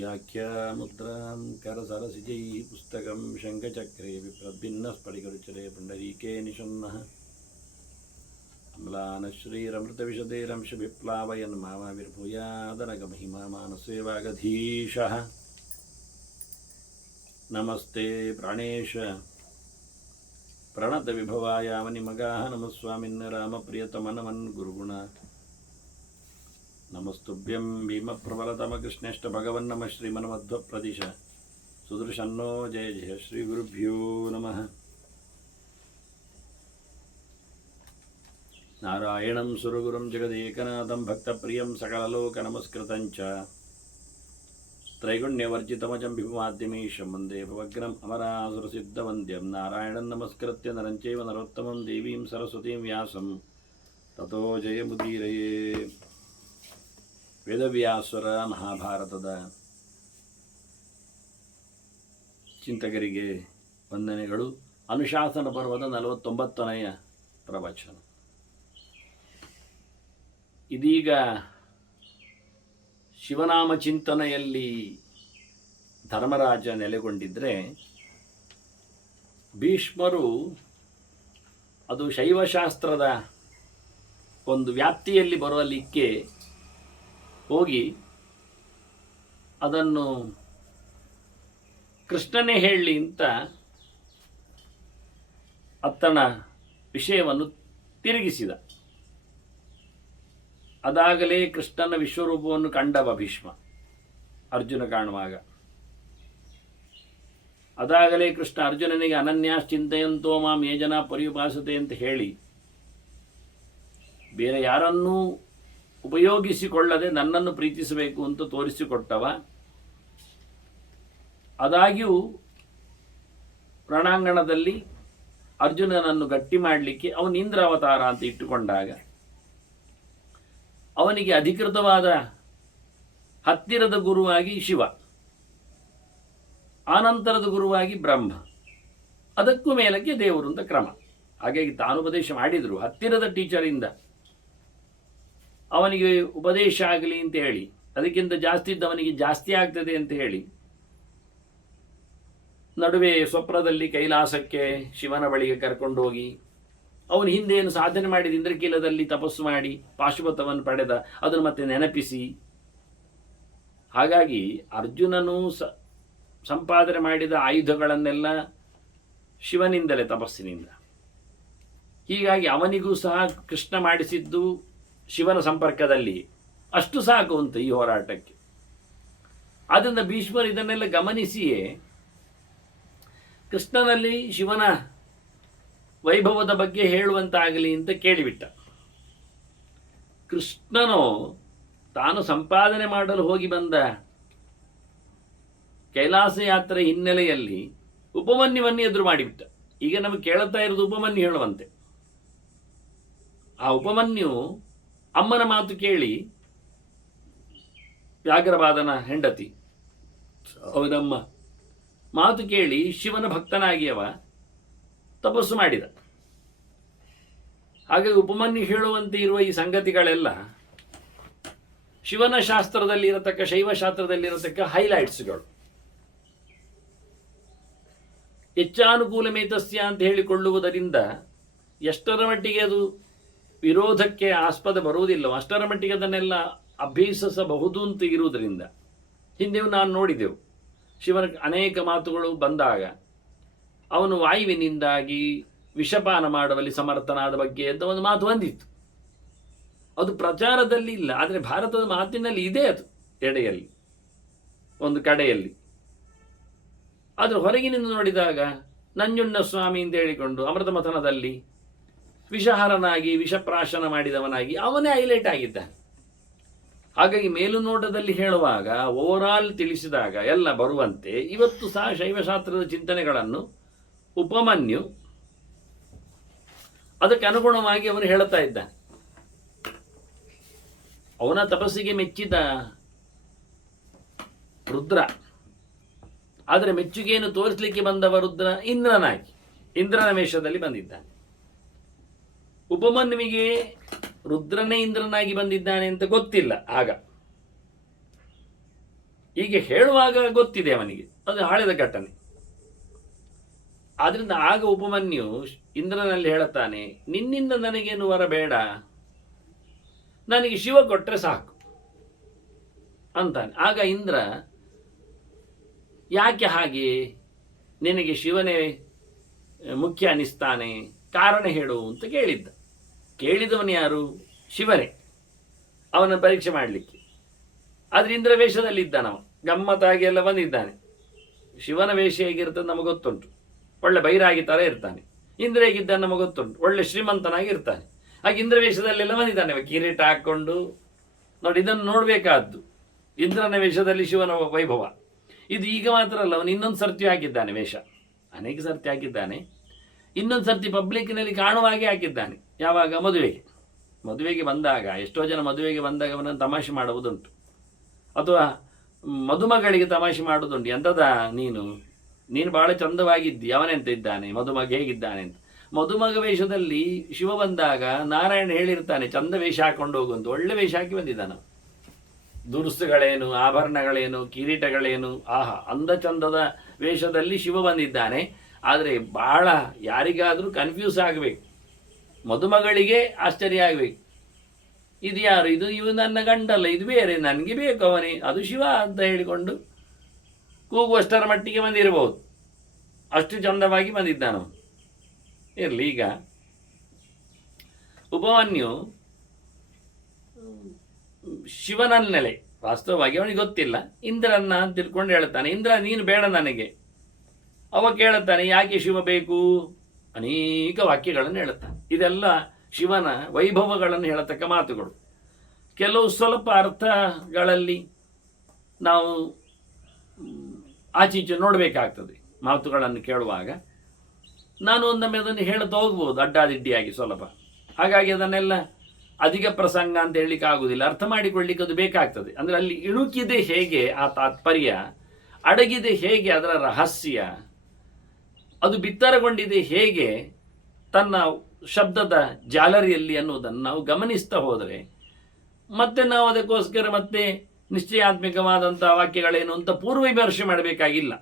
व्याख्यामुद्रां करसरसिजैः पुस्तकं शङ्खचक्रे विप्रद्भिन्नस्फटिकरुचिरे पुण्डरीके निषण्णः अम्लानश्रीरमृतविशदेरंशविप्लावयन् मामाविर्भूयादनगमहिमा मानसे वागधीशः नमस्ते प्राणेश प्रणतविभवायावनिमगाः नमस्वामिन् रामप्रियतमनमन् गुरुगुण नमस्तुभ्यं भीमप्रबलतमकृष्णेष्ट भगवन् नमः श्रीमन्मध्वप्रदिश सुदर्शन्नो जय जय श्रीगुरुभ्यो नमः नारायणं सुरगुरुं जगदेकनाथं भक्तप्रियं सकललोकनमस्कृतं च त्रैगुण्यवर्जितमजं विभुमाद्यमीशं वन्दे भवग्रम् अमरासुरसिद्धवन्द्यं नारायणं नमस्कृत्य नरं चैव नरोत्तमं देवीं सरस्वतीं व्यासं ततो जयमुदीरये ವೇದವ್ಯಾಸರ ಮಹಾಭಾರತದ ಚಿಂತಕರಿಗೆ ವಂದನೆಗಳು. ಅನುಶಾಸನ ಪರ್ವದ 49ನೆಯ ಪ್ರವಚನ. ಇದೀಗ ಶಿವನಾಮ ಚಿಂತನೆಯಲ್ಲಿ ಧರ್ಮರಾಜ ನೆಲೆಗೊಂಡಿದ್ದರೆ ಭೀಷ್ಮರು ಅದು ಶೈವಶಾಸ್ತ್ರದ ಒಂದು ವ್ಯಾಪ್ತಿಯಲ್ಲಿ ಬರಲಿಕ್ಕೆ ಹೋಗಿ ಅದನ್ನು ಕೃಷ್ಣನೇ ಹೇಳಲಿ ಅಂತ ಅತ್ತನ ವಿಷಯವನ್ನು ತಿರುಗಿಸಿದ. ಅದಾಗಲೇ ಕೃಷ್ಣನ ವಿಶ್ವರೂಪವನ್ನು ಕಂಡವ ಭೀಷ್ಮ ಅರ್ಜುನ ಕಾಣುವಾಗ. ಅದಾಗಲೇ ಕೃಷ್ಣ ಅರ್ಜುನನಿಗೆ ಅನನ್ಯಾಶ್ಚಿಂತೆಯಂತೋ ಮಾಂ ಯೇ ಜನ ಪರ್ಯುಪಾಸತೆ ಅಂತ ಹೇಳಿ ಬೇರೆ ಯಾರನ್ನೂ ಉಪಯೋಗಿಸಿಕೊಳ್ಳದೆ ನನ್ನನ್ನು ಪ್ರೀತಿಸಬೇಕು ಅಂತ ತೋರಿಸಿಕೊಟ್ಟವ. ಆದಾಗ್ಯೂ ರಣಾಂಗಣದಲ್ಲಿ ಅರ್ಜುನನನ್ನು ಗಟ್ಟಿ ಮಾಡಲಿಕ್ಕೆ ಅವನು ಇಂದ್ರ ಅವತಾರ ಅಂತ ಇಟ್ಟುಕೊಂಡಾಗ ಅವನಿಗೆ ಅಧಿಕೃತವಾದ ಹತ್ತಿರದ ಗುರುವಾಗಿ ಶಿವ, ಆನಂತರದ ಗುರುವಾಗಿ ಬ್ರಹ್ಮ, ಅದಕ್ಕೂ ಮೇಲಕ್ಕೆ ದೇವರು ಅಂತ ಕ್ರಮ. ಹಾಗಾಗಿ ತಾನುಪದೇಶ ಮಾಡಿದರು ಹತ್ತಿರದ ಟೀಚರಿಂದ ಅವನಿಗೆ ಉಪದೇಶ ಆಗಲಿ ಅಂತ ಹೇಳಿ, ಅದಕ್ಕಿಂತ ಜಾಸ್ತಿ ಇದ್ದವನಿಗೆ ಜಾಸ್ತಿ ಆಗ್ತದೆ ಅಂತ ಹೇಳಿ ನಡುವೆ ಸ್ವಪ್ನದಲ್ಲಿ ಕೈಲಾಸಕ್ಕೆ ಶಿವನ ಬಳಿಗೆ ಕರ್ಕೊಂಡು ಹೋಗಿ ಅವನು ಹಿಂದೆ ಏನು ಸಾಧನೆ ಮಾಡಿದ ಇಂದ್ರಕೀಲದಲ್ಲಿ ತಪಸ್ಸು ಮಾಡಿ ಪಾಶುಪತವನ್ನು ಪಡೆದ ಅದನ್ನು ಮತ್ತೆ ನೆನಪಿಸಿ. ಹಾಗಾಗಿ ಅರ್ಜುನನು ಸಂಪಾದನೆ ಮಾಡಿದ ಆಯುಧಗಳನ್ನೆಲ್ಲ ಶಿವನಿಂದಲೇ, ತಪಸ್ಸಿನಿಂದ. ಹೀಗಾಗಿ ಅವನಿಗೂ ಸಹ ಕೃಷ್ಣ ಮಾಡಿಸಿದ್ದು ಶಿವನ ಸಂಪರ್ಕದಲ್ಲಿ ಅಷ್ಟು ಸಾಕು ಅಂತ ಈ ಹೋರಾಟಕ್ಕೆ. ಆದ್ದರಿಂದ ಭೀಷ್ಮರು ಇದನ್ನೆಲ್ಲ ಗಮನಿಸಿಯೇ ಕೃಷ್ಣನಲ್ಲಿ ಶಿವನ ವೈಭವದ ಬಗ್ಗೆ ಹೇಳುವಂತಾಗಲಿ ಅಂತ ಕೇಳಿಬಿಟ್ಟ. ಕೃಷ್ಣನು ತಾನು ಸಂಪಾದನೆ ಮಾಡಲು ಹೋಗಿ ಬಂದ ಕೈಲಾಸ ಯಾತ್ರೆ ಹಿನ್ನೆಲೆಯಲ್ಲಿ ಉಪಮನ್ಯುವನ್ನು ಎದುರು ಮಾಡಿಬಿಟ್ಟ. ಈಗ ನಮಗೆ ಕೇಳುತ್ತಾ ಇರೋದು ಉಪಮನ್ಯು ಹೇಳುವಂತೆ. ಆ ಉಪಮನ್ಯು ಅಮ್ಮನ ಮಾತು ಕೇಳಿ, ವ್ಯಾಘ್ರಪಾದನ ಹೆಂಡತಿ ಅವನಮ್ಮ ಮಾತು ಕೇಳಿ ಶಿವನ ಭಕ್ತನಾಗಿ ಅವ ತಪಸ್ಸು ಮಾಡಿದ. ಹಾಗೆ ಉಪಮನ್ಯು ಹೇಳುವಂತೆ ಇರುವ ಈ ಸಂಗತಿಗಳೆಲ್ಲ ಶಿವನ ಶಾಸ್ತ್ರದಲ್ಲಿರತಕ್ಕ, ಶೈವಶಾಸ್ತ್ರದಲ್ಲಿರತಕ್ಕ ಹೈಲೈಟ್ಸ್ಗಳು. ಹೆಚ್ಚಾನುಕೂಲಮೇತಸ್ಯ ಅಂತ ಹೇಳಿಕೊಳ್ಳುವುದರಿಂದ ಎಷ್ಟರ ಮಟ್ಟಿಗೆ ಅದು ವಿರೋಧಕ್ಕೆ ಆಸ್ಪದ ಬರುವುದಿಲ್ಲ, ಅಷ್ಟರ ಮಟ್ಟಿಗೆ ಅದನ್ನೆಲ್ಲ ಅಭ್ಯಸಿಸಬಹುದು ಅಂತ ಇರುವುದರಿಂದ. ಹಿಂದೆಯೂ ನಾನು ನೋಡಿದೆವು, ಶಿವನ ಅನೇಕ ಮಾತುಗಳು ಬಂದಾಗ ಅವನು ವಾಯುವಿನಿಂದಾಗಿ ವಿಷಪಾನ ಮಾಡುವಲ್ಲಿ ಸಮರ್ಥನಾದ ಬಗ್ಗೆ ಅಂತ ಒಂದು ಮಾತು ಬಂದಿತ್ತು. ಅದು ಪ್ರಚಾರದಲ್ಲಿ ಇಲ್ಲ, ಆದರೆ ಭಾರತದ ಮಾತಿನಲ್ಲಿ ಇದೆ. ಅದು ಎಡೆಯಲ್ಲಿ ಒಂದು ಕಡೆಯಲ್ಲಿ. ಆದರೆ ಹೊರಗಿನಿಂದ ನೋಡಿದಾಗ ನಂಜುಂಡ ಸ್ವಾಮಿ ಅಂತ ಹೇಳಿಕೊಂಡು ಅಮೃತ ಮಥನದಲ್ಲಿ ವಿಷಹಾರನಾಗಿ ವಿಷಪ್ರಾಶನ ಮಾಡಿದವನಾಗಿ ಅವನೇ ಹೈಲೈಟ್ ಆಗಿದ್ದಾನೆ. ಹಾಗಾಗಿ ಮೇಲುನೋಟದಲ್ಲಿ ಹೇಳುವಾಗ ಓವರಾಲ್ ತಿಳಿಸಿದಾಗ ಎಲ್ಲ ಬರುವಂತೆ ಇವತ್ತು ಸಹ ಶೈವಶಾಸ್ತ್ರದ ಚಿಂತನೆಗಳನ್ನು ಉಪಮನ್ಯು ಅದಕ್ಕೆ ಅನುಗುಣವಾಗಿ ಅವನು ಹೇಳುತ್ತಾ ಇದ್ದಾನೆ. ಅವನ ತಪಸ್ಸಿಗೆ ಮೆಚ್ಚಿದ ರುದ್ರ, ಆದರೆ ಮೆಚ್ಚುಗೆಯನ್ನು ತೋರಿಸಲಿಕ್ಕೆ ಬಂದವ ರುದ್ರ ಇಂದ್ರನಾಗಿ, ಇಂದ್ರನ ವೇಷದಲ್ಲಿ ಬಂದಿದ್ದಾನೆ. ಉಪಮನ್ಯುವಿಗೆ ರುದ್ರನೇ ಇಂದ್ರನಾಗಿ ಬಂದಿದ್ದಾನೆ ಅಂತ ಗೊತ್ತಿಲ್ಲ. ಆಗ ಹೀಗೆ ಹೇಳುವಾಗ ಗೊತ್ತಿದೆ ಅವನಿಗೆ, ಅದು ಹಳೆದ ಘಟನೆ. ಆದ್ರಿಂದ ಆಗ ಉಪಮನ್ಯು ಇಂದ್ರನಲ್ಲಿ ಹೇಳುತ್ತಾನೆ, ನಿನ್ನಿಂದ ನನಗೇನು ವರ ಬೇಡ, ನನಗೆ ಶಿವ ಕೊಟ್ಟರೆ ಸಾಕು ಅಂತಾನೆ. ಆಗ ಇಂದ್ರ, ಯಾಕೆ ಹಾಗೆ, ನಿನಗೆ ಶಿವನೇ ಮುಖ್ಯ ಅನಿಸ್ತಾನೆ, ಕಾರಣ ಹೇಳು ಅಂತ ಕೇಳಿದ್ದ. ಕೇಳಿದವನು ಯಾರು? ಶಿವನೇ, ಅವನ ಪರೀಕ್ಷೆ ಮಾಡಲಿಕ್ಕೆ. ಆದ್ರೆ ಇಂದ್ರ ವೇಷದಲ್ಲಿದ್ದಾನವ, ಗಮ್ಮತ್ತಾಗಿ ಎಲ್ಲ ಬಂದಿದ್ದಾನೆ. ಶಿವನ ವೇಷ ಹೇಗಿರ್ತದೆ ನಮಗೆ ಗೊತ್ತುಂಟು, ಒಳ್ಳೆ ಬೈರಾಗಿ ಥರ ಇರ್ತಾನೆ. ಇಂದ್ರ ಹೇಗಿದ್ದಾನೆ ನಮಗೆ ಗೊತ್ತುಂಟು, ಒಳ್ಳೆ ಶ್ರೀಮಂತನಾಗಿ ಇರ್ತಾನೆ. ಹಾಗೆ ಇಂದ್ರ ವೇಷದಲ್ಲೆಲ್ಲ ಬಂದಿದ್ದಾನೆ, ಕಿರೀಟ ಹಾಕ್ಕೊಂಡು. ನೋಡಿ, ಇದನ್ನು ನೋಡಬೇಕಾದ್ದು ಇಂದ್ರನ ವೇಷದಲ್ಲಿ ಶಿವನ ವೈಭವ. ಇದು ಈಗ ಮಾತ್ರ ಅಲ್ಲ, ಅವನು ಇನ್ನೊಂದು ಸರ್ತಿ ಹಾಕಿದ್ದಾನೆ ವೇಷ, ಅನೇಕ ಸರ್ತಿ ಹಾಕಿದ್ದಾನೆ. ಇನ್ನೊಂದು ಸರ್ತಿ ಪಬ್ಲಿಕ್ನಲ್ಲಿ ಕಾಣುವ ಹಾಗೆ ಹಾಕಿದ್ದಾನೆ. ಯಾವಾಗ? ಮದುವೆಗೆ ಬಂದಾಗ. ಎಷ್ಟೋ ಜನ ಮದುವೆಗೆ ಬಂದಾಗ ಅವನನ್ನು ತಮಾಷೆ ಮಾಡುವುದುಂಟು, ಅಥವಾ ಮದುಮಗಳಿಗೆ ತಮಾಷೆ ಮಾಡುವುದುಂಟು. ಎಂಥದ ನೀನು ಬಹಳ ಚಂದವಾಗಿದ್ದಿ, ಅವನೆಂತ ಇದ್ದಾನೆ, ಮದುಮಗ ಹೇಗಿದ್ದಾನೆ ಅಂತ. ಮದುಮಗ ವೇಷದಲ್ಲಿ ಶಿವ ಬಂದಾಗ ನಾರಾಯಣ ಹೇಳಿರ್ತಾನೆ, ಚಂದ ವೇಷ ಹಾಕೊಂಡು ಹೋಗುವಂತ. ಒಳ್ಳೆ ವೇಷ ಹಾಕಿ ಬಂದಿದ್ದಾನ. ದುರುಸ್ತುಗಳೇನು, ಆಭರಣಗಳೇನು, ಕಿರೀಟಗಳೇನು, ಆಹಾ, ಅಂದ ಚಂದದ ವೇಷದಲ್ಲಿ ಶಿವ ಬಂದಿದ್ದಾನೆ. ಆದರೆ ಬಹಳ ಯಾರಿಗಾದರೂ ಕನ್ಫ್ಯೂಸ್ ಆಗಬೇಕು, ಮದುಮಗಳಿಗೆ ಆಶ್ಚರ್ಯ ಆಗಬೇಕು. ಇದು ಯಾರು, ಇವು ನನ್ನ ಗಂಡಲ್ಲ, ಇದು ಬೇರೆ, ನನಗೆ ಬೇಕು ಅವನೇ, ಅದು ಶಿವ ಅಂತ ಹೇಳಿಕೊಂಡು ಕೂಗುವಷ್ಟರ ಮಟ್ಟಿಗೆ ಬಂದಿರಬಹುದು. ಅಷ್ಟು ಚಂದವಾಗಿ ಬಂದಿದ್ದಾನವನು. ಇರಲಿ. ಈಗ ಉಪಮನ್ಯು ಶಿವನನ್ನೆಲೆ, ವಾಸ್ತವವಾಗಿ ಅವನಿಗೆ ಗೊತ್ತಿಲ್ಲ, ಇಂದ್ರನ್ನ ಅಂತ ತಿಳ್ಕೊಂಡು ಹೇಳ್ತಾನೆ, ಇಂದ್ರ ನೀನು ಬೇಡ ನನಗೆ. ಅವ ಕೇಳುತ್ತಾನೆ, ಯಾಕೆ ಶಿವ ಬೇಕು? ಅನೇಕ ವಾಕ್ಯಗಳನ್ನು ಹೇಳುತ್ತಾನೆ. ಇದೆಲ್ಲ ಶಿವನ ವೈಭವಗಳನ್ನು ಹೇಳತಕ್ಕ ಮಾತುಗಳು. ಕೆಲವು ಸ್ವಲ್ಪ ಅರ್ಥಗಳಲ್ಲಿ ನಾವು ಆಚೀಚೆ ನೋಡಬೇಕಾಗ್ತದೆ ಮಾತುಗಳನ್ನು ಕೇಳುವಾಗ. ನಾನು ಒಂದೊಮ್ಮೆ ಅದನ್ನು ಹೇಳುತ್ತಾ ಹೋಗ್ಬೋದು ಅಡ್ಡಾದಿಡ್ಡಿಯಾಗಿ ಸ್ವಲ್ಪ. ಹಾಗಾಗಿ ಅದನ್ನೆಲ್ಲ ಅಧಿಕ ಪ್ರಸಂಗ ಅಂತ ಹೇಳಲಿಕ್ಕೆ ಆಗುವುದಿಲ್ಲ, ಅರ್ಥ ಮಾಡಿಕೊಳ್ಳಿಕ್ಕೆ ಅದು ಬೇಕಾಗ್ತದೆ. ಅಂದರೆ ಅಲ್ಲಿ ಇಣುಕಿದೆ ಹೇಗೆ ಆ ತಾತ್ಪರ್ಯ, ಅಡಗಿದೆ ಹೇಗೆ ಅದರ ರಹಸ್ಯ, ಅದು ಬಿತ್ತರಗೊಂಡಿದೆ ಹೇಗೆ ತನ್ನ ಶಬ್ದದ ಜಾಲರಿಯಲ್ಲಿ ಅನ್ನುವುದನ್ನು ನಾವು ಗಮನಿಸ್ತಾ ಹೋದರೆ, ಮತ್ತೆ ನಾವು ಅದಕ್ಕೋಸ್ಕರ ಮತ್ತೆ ನಿಶ್ಚಯಾತ್ಮಕವಾದಂಥ ವಾಕ್ಯಗಳೇನು ಅಂತ ಪೂರ್ವ ವಿಮರ್ಶೆ ಮಾಡಬೇಕಾಗಿಲ್ಲ.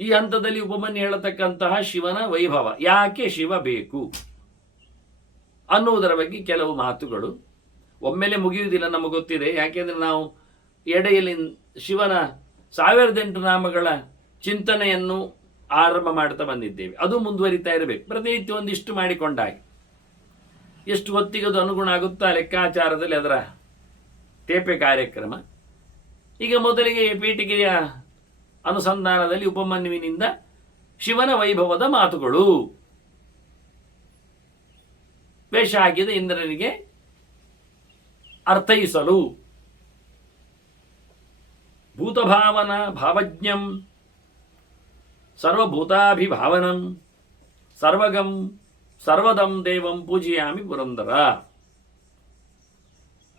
ಈ ಹಂತದಲ್ಲಿ ಉಪಮನ್ಯು ಹೇಳತಕ್ಕಂತಹ ಶಿವನ ವೈಭವ, ಯಾಕೆ ಶಿವ ಬೇಕು ಅನ್ನುವುದರ ಬಗ್ಗೆ ಕೆಲವು ಮಾತುಗಳು ಒಮ್ಮೆಲೆ ಮುಗಿಯುವುದಿಲ್ಲ, ನಮಗೆ ಗೊತ್ತಿದೆ. ಯಾಕೆಂದರೆ ನಾವು ಎಡೆಯಲ್ಲಿ ಶಿವನ 1008 ನಾಮಗಳ ಚಿಂತನೆಯನ್ನು ಆರಂಭ ಮಾಡ್ತಾ ಬಂದಿದ್ದೇವೆ. ಅದು ಮುಂದುವರಿತಾ ಇರಬೇಕು, ಪ್ರತಿನಿತ್ಯ ಒಂದಿಷ್ಟು ಮಾಡಿಕೊಂಡಾಗಿ. ಎಷ್ಟು ಹೊತ್ತಿಗೆ ಅದು ಅನುಗುಣ ಆಗುತ್ತಾ ಲೆಕ್ಕಾಚಾರದಲ್ಲಿ ಅದರ ತೇಪೆ ಕಾರ್ಯಕ್ರಮ. ಈಗ ಮೊದಲಿಗೆ ಪೀಠಿಕೆಯ ಅನುಸಂಧಾನದಲ್ಲಿ ಉಪಮನ್ಯುವಿನಿಂದ ಶಿವನ ವೈಭವದ ಮಾತುಗಳು. ವೇಷ ಹಾಕಿದ ಇಂದ್ರನಿಗೆ ಅರ್ಥೈಸಲು ಭೂತಭಾವನ ಭಾವಜ್ಞಂ ಸರ್ವಭೂತಾಭಿಭಾವನಂ ಸರ್ವಗಂ ಸರ್ವದಂ ದೇವಂ ಪೂಜೆಯಾಮಿ ಪುರಂದರ.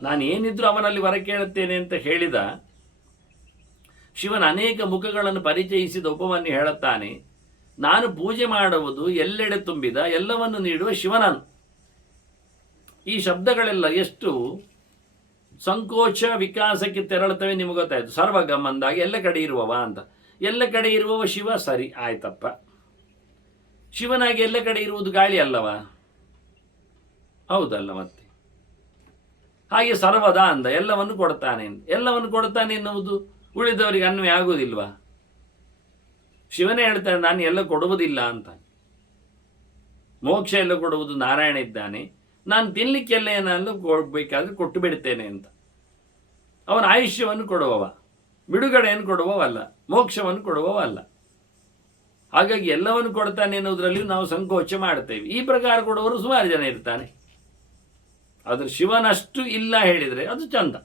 ನಾನೇನಿದ್ರು ಅವನಲ್ಲಿ ವರ ಕೇಳುತ್ತೇನೆ ಅಂತ ಹೇಳಿದ ಶಿವನ ಅನೇಕ ಮುಖಗಳನ್ನು ಪರಿಚಯಿಸಿದ ಉಪಮನ್ಯು ಹೇಳುತ್ತಾನೆ, ನಾನು ಪೂಜೆ ಮಾಡುವುದು ಎಲ್ಲೆಡೆ ತುಂಬಿದ ಎಲ್ಲವನ್ನು ನೀಡುವ ಶಿವನನ್ನು. ಈ ಶಬ್ದಗಳೆಲ್ಲ ಎಷ್ಟು ಸಂಕೋಚ ವಿಕಾಸಕ್ಕೆ ತೆರಳುತ್ತವೆ ನಿಮಗೆ ಗೊತ್ತಾಯಿತು. ಸರ್ವಗಮ್ ಅಂದಾಗ ಎಲ್ಲ ಕಡೆ ಇರುವವ ಅಂತ. ಎಲ್ಲ ಕಡೆ ಇರುವವ ಶಿವ, ಸರಿ ಆಯ್ತಪ್ಪ. ಶಿವನಾಗಿ ಎಲ್ಲ ಕಡೆ ಇರುವುದು ಗಾಳಿ ಅಲ್ಲವ? ಹೌದಲ್ಲ ಮತ್ತೆ. ಹಾಗೆ ಸರ್ವದ ಅಂದ, ಎಲ್ಲವನ್ನು ಕೊಡ್ತಾನೆ. ಎಲ್ಲವನ್ನು ಕೊಡ್ತಾನೆ ಎನ್ನುವುದು ಉಳಿದವರಿಗೆ ಅನ್ವಯ ಆಗುವುದಿಲ್ವಾ? ಶಿವನೇ ಹೇಳ್ತಾನೆ, ನಾನು ಎಲ್ಲ ಕೊಡುವುದಿಲ್ಲ ಅಂತ. ಮೋಕ್ಷ ಎಲ್ಲ ಕೊಡುವುದು ನಾರಾಯಣ ಇದ್ದಾನೆ, ನಾನು ತಿನ್ನಲಿಕ್ಕೆಲ್ಲ ಏನಾದರೂ ಕೊಡಬೇಕಾದ್ರೆ ಕೊಟ್ಟು ಬಿಡ್ತೇನೆ ಅಂತ. ಅವನ ಆಯುಷ್ಯವನ್ನು ಕೊಡುವವ, ಬಿಡುಗಡೆಯನ್ನು ಕೊಡುವವಲ್ಲ, ಮೋಕ್ಷವನ್ನು ಕೊಡುವವಲ್ಲ. ಹಾಗಾಗಿ ಎಲ್ಲವನ್ನು ಕೊಡ್ತಾನೆ ಎನ್ನುವುದರಲ್ಲಿ ನಾವು ಸಂಕೋಚ ಮಾಡ್ತೇವೆ. ಈ ಪ್ರಕಾರ ಕೊಡುವವರು ಸುಮಾರು ಜನ ಇರ್ತಾನೆ. ಆದರೆ ಶಿವನಷ್ಟು ಇಲ್ಲ ಹೇಳಿದರೆ ಅದು ಚಂದ.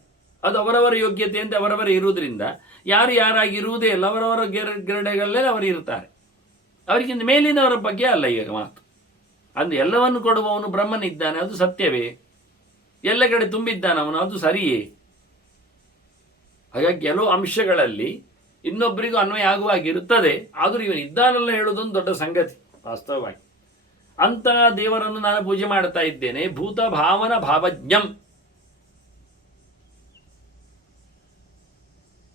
ಅದು ಅವರವರ ಯೋಗ್ಯತೆ ಅಂತ ಅವರವರ ಇರುವುದರಿಂದ ಯಾರು ಯಾರಾಗಿರುವುದೇ ಇಲ್ಲ, ಅವರವರ ಗಿರಡೆಗಳಲ್ಲೇ ಅವರು ಇರ್ತಾರೆ. ಅವರಿಗಿಂತ ಮೇಲಿನವರ ಬಗ್ಗೆ ಅಲ್ಲ ಈಗ ಮಾತು. ಅಂದು ಎಲ್ಲವನ್ನು ಕೊಡುವವನು ಬ್ರಹ್ಮನಿದ್ದಾನೆ, ಅದು ಸತ್ಯವೇ? ಎಲ್ಲ ಕಡೆ ತುಂಬಿದ್ದಾನವನು, ಅದು ಸರಿಯೇ? ಹಾಗಾಗಿ ಕೆಲವು ಅಂಶಗಳಲ್ಲಿ ಇನ್ನೊಬ್ಬರಿಗೂ ಅನ್ವಯ ಆಗುವಾಗಿರುತ್ತದೆ. ಆದರೂ ಇವನು ಇದ್ದಾನಲ್ಲ ಹೇಳುವುದೊಂದು ದೊಡ್ಡ ಸಂಗತಿ ವಾಸ್ತವವಾಗಿ. ಅಂತ ದೇವರನ್ನು ನಾನು ಪೂಜೆ ಮಾಡ್ತಾ ಇದ್ದೇನೆ. ಭೂತ ಭಾವನ ಭಾವಜ್ಞಂ,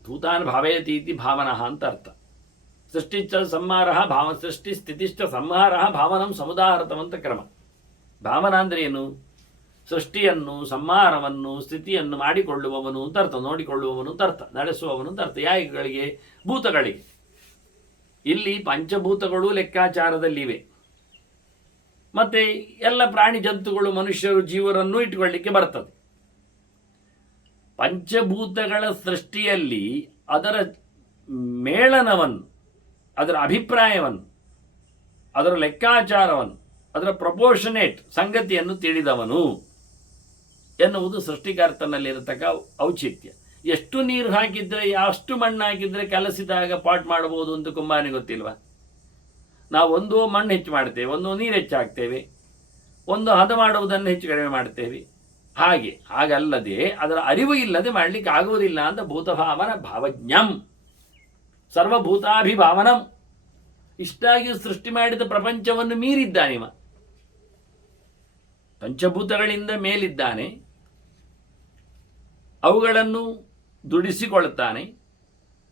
ಭೂತಾನ್ ಭಾವಯತಿ ಇತಿ ಭಾವನಃ ಅಂತ ಅರ್ಥ. ಸೃಷ್ಟಿಶ್ಚ ಸಂಹಾರ ಸೃಷ್ಟಿ ಸ್ಥಿತಿಶ್ಚ ಸಂಹಾರ ಭಾವನಂ ಸಮುದಾಹರತಂ ಅಂತ ಕ್ರಮ. ಭಾವನ ಅಂದರೆ ಏನು? ಸೃಷ್ಟಿಯನ್ನು, ಸಂಹಾರವನ್ನು, ಸ್ಥಿತಿಯನ್ನು ಮಾಡಿಕೊಳ್ಳುವವನು ಅಂತ ಅರ್ಥ, ನೋಡಿಕೊಳ್ಳುವವನು ಅಂತ ಅರ್ಥ, ನಡೆಸುವವನು ಅಂತ ಅರ್ಥ. ಯಾಗಳಿಗೆ? ಭೂತಗಳಿಗೆ. ಇಲ್ಲಿ ಪಂಚಭೂತಗಳು ಲೆಕ್ಕಾಚಾರದಲ್ಲಿವೆ. ಮತ್ತೆ ಎಲ್ಲ ಪ್ರಾಣಿ ಜಂತುಗಳು, ಮನುಷ್ಯರು, ಜೀವರನ್ನು ಇಟ್ಟುಕೊಳ್ಳಿಕ್ಕೆ ಬರ್ತದೆ. ಪಂಚಭೂತಗಳ ಸೃಷ್ಟಿಯಲ್ಲಿ ಅದರ ಮೇಳನವನ್ನು, ಅದರ ಅಭಿಪ್ರಾಯವನ್ನು, ಅದರ ಲೆಕ್ಕಾಚಾರವನ್ನು, ಅದರ ಪ್ರಪೋರ್ಷನೇಟ್ ಸಂಗತಿಯನ್ನು ತಿಳಿದವನು ಎನ್ನುವುದು ಸೃಷ್ಟಿಕರ್ತನಲ್ಲಿರತಕ್ಕ ಔಚಿತ್ಯ. ಎಷ್ಟು ನೀರು ಹಾಕಿದ್ರೆ, ಅಷ್ಟು ಮಣ್ಣು ಹಾಕಿದ್ರೆ ಕಲಸಿದಾಗ ಪಾಟ್ ಮಾಡಬಹುದು ಅಂತ ಕುಂಬಾನಿಗೆ ಗೊತ್ತಿಲ್ವಾ? ನಾವು ಒಂದು ಮಣ್ಣು ಹೆಚ್ಚು ಮಾಡ್ತೇವೆ, ಒಂದು ನೀರು ಹೆಚ್ಚು ಹಾಕ್ತೇವೆ, ಒಂದು ಹದ ಮಾಡುವುದನ್ನು ಹೆಚ್ಚು ಕಡಿಮೆ ಮಾಡ್ತೇವೆ. ಹಾಗಲ್ಲದೆ ಅದರ ಅರಿವು ಇಲ್ಲದೆ ಮಾಡಲಿಕ್ಕೆ ಆಗುವುದಿಲ್ಲ ಅಂತ ಭೂತಭಾವನ ಭಾವಜ್ಞಂ ಸರ್ವಭೂತಾಭಿಭಾವನಂ. ಇಷ್ಟಾಗಿ ಸೃಷ್ಟಿ ಮಾಡಿದ ಪ್ರಪಂಚವನ್ನು ಮೀರಿದ್ದಾನಿವ. ಪಂಚಭೂತಗಳಿಂದ ಮೇಲಿದ್ದಾನೆ, ಅವುಗಳನ್ನು ದುಡಿಸಿಕೊಳ್ಳುತ್ತಾನೆ,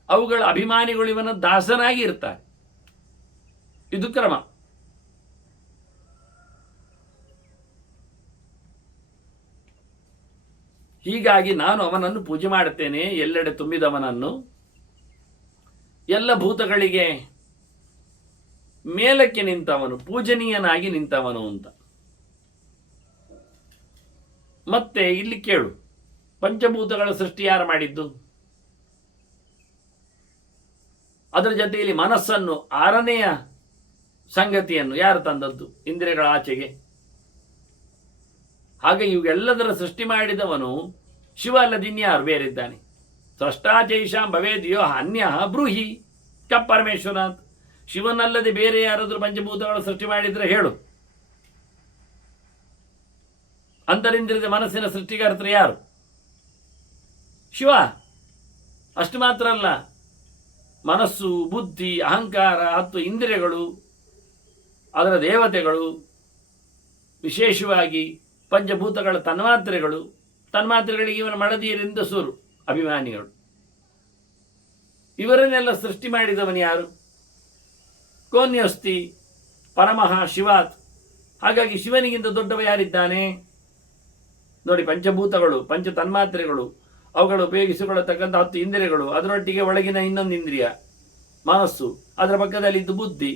ಅವುಗಳ ಅಭಿಮಾನಿಗಳು ಇವನ ದಾಸನಾಗಿ ಇರ್ತಾರೆ. ಇದು ಕ್ರಮ. ಹೀಗಾಗಿ ನಾನು ಅವನನ್ನು ಪೂಜೆ ಮಾಡುತ್ತೇನೆ, ಎಲ್ಲೆಡೆ ತುಂಬಿದವನನ್ನು, ಎಲ್ಲ ಭೂತಗಳಿಗೆ ಮೇಲಕ್ಕೆ ನಿಂತವನು, ಪೂಜನೀಯನಾಗಿ ನಿಂತವನು ಅಂತ. ಮತ್ತೆ ಇಲ್ಲಿ ಕೇಳು, ಪಂಚಭೂತಗಳ ಸೃಷ್ಟಿ ಯಾರು ಮಾಡಿದ್ದು? ಅದರ ಜೊತೆಯಲ್ಲಿ ಮನಸ್ಸನ್ನು, ಆರನೆಯ ಸಂಗತಿಯನ್ನು ಯಾರು ತಂದದ್ದು ಇಂದ್ರಿಯಗಳ ಆಚೆಗೆ? ಹಾಗೆ ಇವೆಲ್ಲದರ ಸೃಷ್ಟಿ ಮಾಡಿದವನು ಶಿವ ಅಲ್ಲದಿನ್ಯಾರು ಬೇರಿದ್ದಾನೆ? ಸೃಷ್ಟಾಚೈಷಾಂ ಭವೇದ್ಯೋ ಅನ್ಯ ಬ್ರೂಹಿ ಕ ಪರಮೇಶ್ವರಾತ್. ಶಿವನಲ್ಲದೆ ಬೇರೆ ಯಾರಾದರೂ ಪಂಚಭೂತಗಳ ಸೃಷ್ಟಿ ಮಾಡಿದರೆ ಹೇಳು. ಅಂತರಿಂದ್ರಿಯದ ಮನಸ್ಸಿನ ಸೃಷ್ಟಿಕರ್ತರು ಯಾರು? ಶಿವ. ಅಷ್ಟು ಮಾತ್ರ ಅಲ್ಲ, ಮನಸ್ಸು, ಬುದ್ಧಿ, ಅಹಂಕಾರ, 10 ಇಂದ್ರಿಯಗಳು, ಅದರ ದೇವತೆಗಳು, ವಿಶೇಷವಾಗಿ ಪಂಚಭೂತಗಳ ತನ್ಮಾತ್ರೆಗಳಿಗೆ ಇವನ ಮಡದಿಯರಿಂದ ಸೂರು ಅಭಿಮಾನಿಗಳು. ಇವರನ್ನೆಲ್ಲ ಸೃಷ್ಟಿ ಮಾಡಿದವನು ಯಾರು? ಕೋನ್ಯಸ್ತಿ ಪರಮಃ ಶಿವಾತ್. ಹಾಗಾಗಿ ಶಿವನಿಗಿಂತ ದೊಡ್ಡವ ಯಾರಿದ್ದಾನೆ? ನೋಡಿ, ಪಂಚಭೂತಗಳು, ಪಂಚ ತನ್ಮಾತ್ರೆಗಳು, ಅವುಗಳು ಉಪಯೋಗಿಸಿಕೊಳ್ಳತಕ್ಕಂಥ 10 ಇಂದ್ರಿಯಗಳು, ಅದರೊಟ್ಟಿಗೆ ಒಳಗಿನ ಇನ್ನೊಂದು ಇಂದ್ರಿಯ ಮನಸ್ಸು, ಅದರ ಪಕ್ಕದಲ್ಲಿದ್ದು ಬುದ್ಧಿ,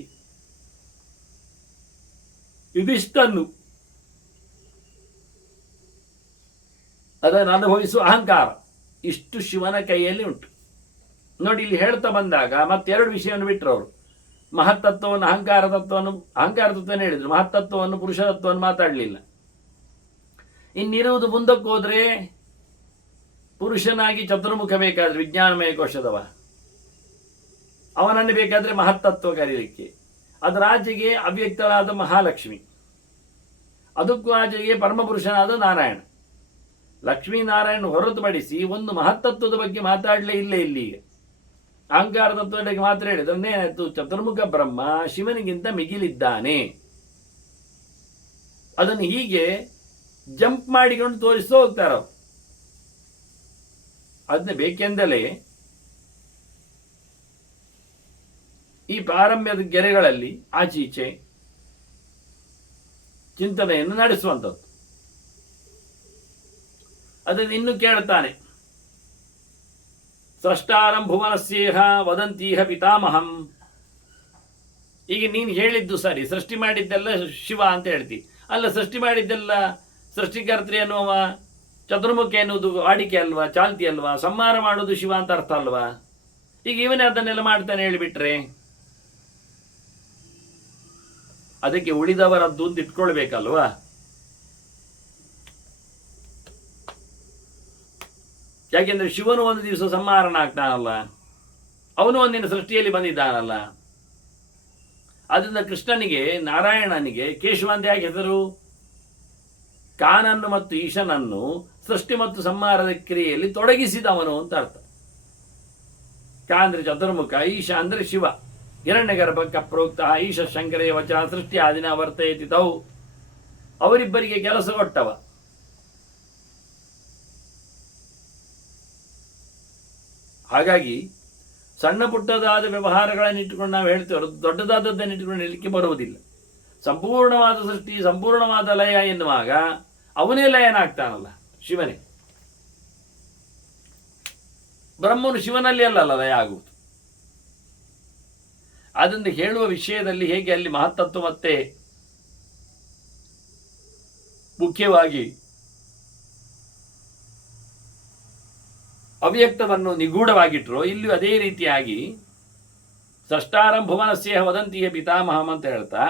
ಇದಿಷ್ಟನ್ನು ಅದನ್ನು ಅನುಭವಿಸುವ ಅಹಂಕಾರ, ಇಷ್ಟು ಶಿವನ ಕೈಯಲ್ಲಿ ಉಂಟು. ನೋಡಿ, ಇಲ್ಲಿ ಹೇಳ್ತಾ ಬಂದಾಗ ಮತ್ತೆರಡು ವಿಷಯವನ್ನು ಬಿಟ್ಟರು ಅವರು. ಮಹತ್ತತ್ವವನ್ನು, ಅಹಂಕಾರ ತತ್ವವನ್ನು ಹೇಳಿದ್ರು, ಮಹತ್ತತ್ವವನ್ನು, ಪುರುಷ ತತ್ವವನ್ನು ಮಾತಾಡಲಿಲ್ಲ. ಇನ್ನಿರುವುದು ಮುಂದಕ್ಕೆ ಹೋದ್ರೆ ಪುರುಷನಾಗಿ ಚತುರ್ಮುಖ ಬೇಕಾದ್ರೆ ವಿಜ್ಞಾನಮಯ ಕೋಶದವ, ಅವನನ್ನು ಬೇಕಾದ್ರೆ ಮಹತ್ತತ್ವ ಕರೀಲಿಕ್ಕೆ. ಅದರ ಆಚೆಗೆ ಅವ್ಯಕ್ತನಾದ ಮಹಾಲಕ್ಷ್ಮಿ, ಅದಕ್ಕೂ ಆಚೆಗೆ ಪರಮಪುರುಷನಾದ ನಾರಾಯಣ. ಲಕ್ಷ್ಮೀನಾರಾಯಣ ಹೊರತುಪಡಿಸಿ ಒಂದು ಮಹತ್ತತ್ವದ ಬಗ್ಗೆ ಮಾತಾಡಲೇ ಇಲ್ಲ ಇಲ್ಲಿಗೆ. ಅಹಂಕಾರ ತತ್ವದ ಬಗ್ಗೆ ಮಾತ್ರ ಹೇಳಿದ್ರೇನಾಯ್ತು? ಚತುರ್ಮುಖ ಬ್ರಹ್ಮ ಶಿವನಿಗಿಂತ ಮಿಗಿಲಿದ್ದಾನೆ. ಅದನ್ನು ಹೀಗೆ ಜಂಪ್ ಮಾಡಿಕೊಂಡು ತೋರಿಸ್ತಾ ಹೋಗ್ತಾರ. ಅದನ್ನ ಬೇಕೆಂದಲೇ ಈ ಪಾರಮ್ಯದ ಗೆರೆಗಳಲ್ಲಿ ಆಚೀಚೆ ಚಿಂತನೆಯನ್ನು ನಡೆಸುವಂಥದ್ದು. ಅದನ್ನು ಇನ್ನು ಕೇಳ್ತಾನೆ. ಸ್ರಷ್ಟಾರಂ ಭುವನಸ್ಯೇಹ ವದಂತೀಹ ಪಿತಾಮಹಂ. ಈಗ ನೀನು ಹೇಳಿದ್ದು ಸರಿ, ಸೃಷ್ಟಿ ಮಾಡಿದ್ದೆಲ್ಲ ಶಿವ ಅಂತ ಹೇಳ್ತಿ. ಅಲ್ಲ, ಸೃಷ್ಟಿ ಮಾಡಿದ್ದೆಲ್ಲ ಸೃಷ್ಟಿಕರ್ತೃ ಎನ್ನುವ ಚತುರ್ಮುಖ ಎನ್ನುವುದು ವಾಡಿಕೆ ಅಲ್ವಾ, ಚಾಲ್ತಿ ಅಲ್ವಾ? ಸಂಹಾರ ಮಾಡೋದು ಶಿವ ಅಂತ ಅರ್ಥ ಅಲ್ವಾ? ಈಗ ಇವನೇ ಅದನ್ನೆಲ್ಲ ಮಾಡ್ತಾನೆ ಹೇಳಿಬಿಟ್ರೆ ಅದಕ್ಕೆ ಉಳಿದವರದ್ದು ಅಂತ ಇಟ್ಕೊಳ್ಬೇಕಲ್ವಾ? ಯಾಕೆಂದ್ರೆ ಶಿವನು ಒಂದು ದಿವಸ ಸಂಹಾರನ ಆಗ್ತಾನಲ್ಲ, ಅವನು ಒಂದಿನ ಸೃಷ್ಟಿಯಲ್ಲಿ ಬಂದಿದ್ದಾನಲ್ಲ. ಅದರಿಂದ ಕೃಷ್ಣನಿಗೆ, ನಾರಾಯಣನಿಗೆ ಕೇಶವ ಅಂತ ಯಾಕೆ ಹೆಸರು? ಕಾನನ್ನು ಮತ್ತು ಈಶನನ್ನು ಸೃಷ್ಟಿ ಮತ್ತು ಸಂಹಾರದ ಕ್ರಿಯೆಯಲ್ಲಿ ತೊಡಗಿಸಿದವನು ಅಂತ ಅರ್ಥ. ಕಾ ಅಂದ್ರೆ ಚತುರ್ಮುಖ, ಈಶ ಅಂದ್ರೆ ಶಿವ. ಹಿರಣ್ಯಗರ್ಭಕ್ಕೆ ಪ್ರೋಕ್ತ ಈಶ ಶಂಕರೇ ವಚ ಸೃಷ್ಟಿ ಆದಿನ ವರ್ತಯತಿ ತೌ. ಅವರಿಬ್ಬರಿಗೆ ಕೆಲಸ ಕೊಟ್ಟವ. ಹಾಗಾಗಿ ಸಣ್ಣ ಪುಟ್ಟದಾದ ವ್ಯವಹಾರಗಳನ್ನು ಇಟ್ಟುಕೊಂಡು ನಾವು ಹೇಳ್ತೇವೆ, ದೊಡ್ಡದಾದದ್ದನ್ನು ಇಟ್ಟುಕೊಂಡು ಹೇಳಲಿಕ್ಕೆ ಬರುವುದಿಲ್ಲ. ಸಂಪೂರ್ಣವಾದ ಸೃಷ್ಟಿ, ಸಂಪೂರ್ಣವಾದ ಲಯ ಎನ್ನುವಾಗ ಅವನೇ ಲಯನಾಗ್ತಾನಲ್ಲ, ಶಿವನೇ. ಬ್ರಹ್ಮನು ಶಿವನಲ್ಲಿ ಅಲ್ಲಲ್ಲ ಲಯ ಆಗುವುದು. ಅದನ್ನು ಹೇಳುವ ವಿಷಯದಲ್ಲಿ ಹೇಗೆ ಅಲ್ಲಿ ಮಹತ್ತತ್ವ ಮತ್ತೆ ಮುಖ್ಯವಾಗಿ ಅವ್ಯಕ್ತವನ್ನು ನಿಗೂಢವಾಗಿಟ್ಟರು, ಇಲ್ಲಿಯೂ ಅದೇ ರೀತಿಯಾಗಿ ಸೃಷ್ಟಾರಂ ಭುವನಸ್ಯ ವದಂತಿಯ ಪಿತಾಮಹಂ ಅಂತ ಹೇಳ್ತಾ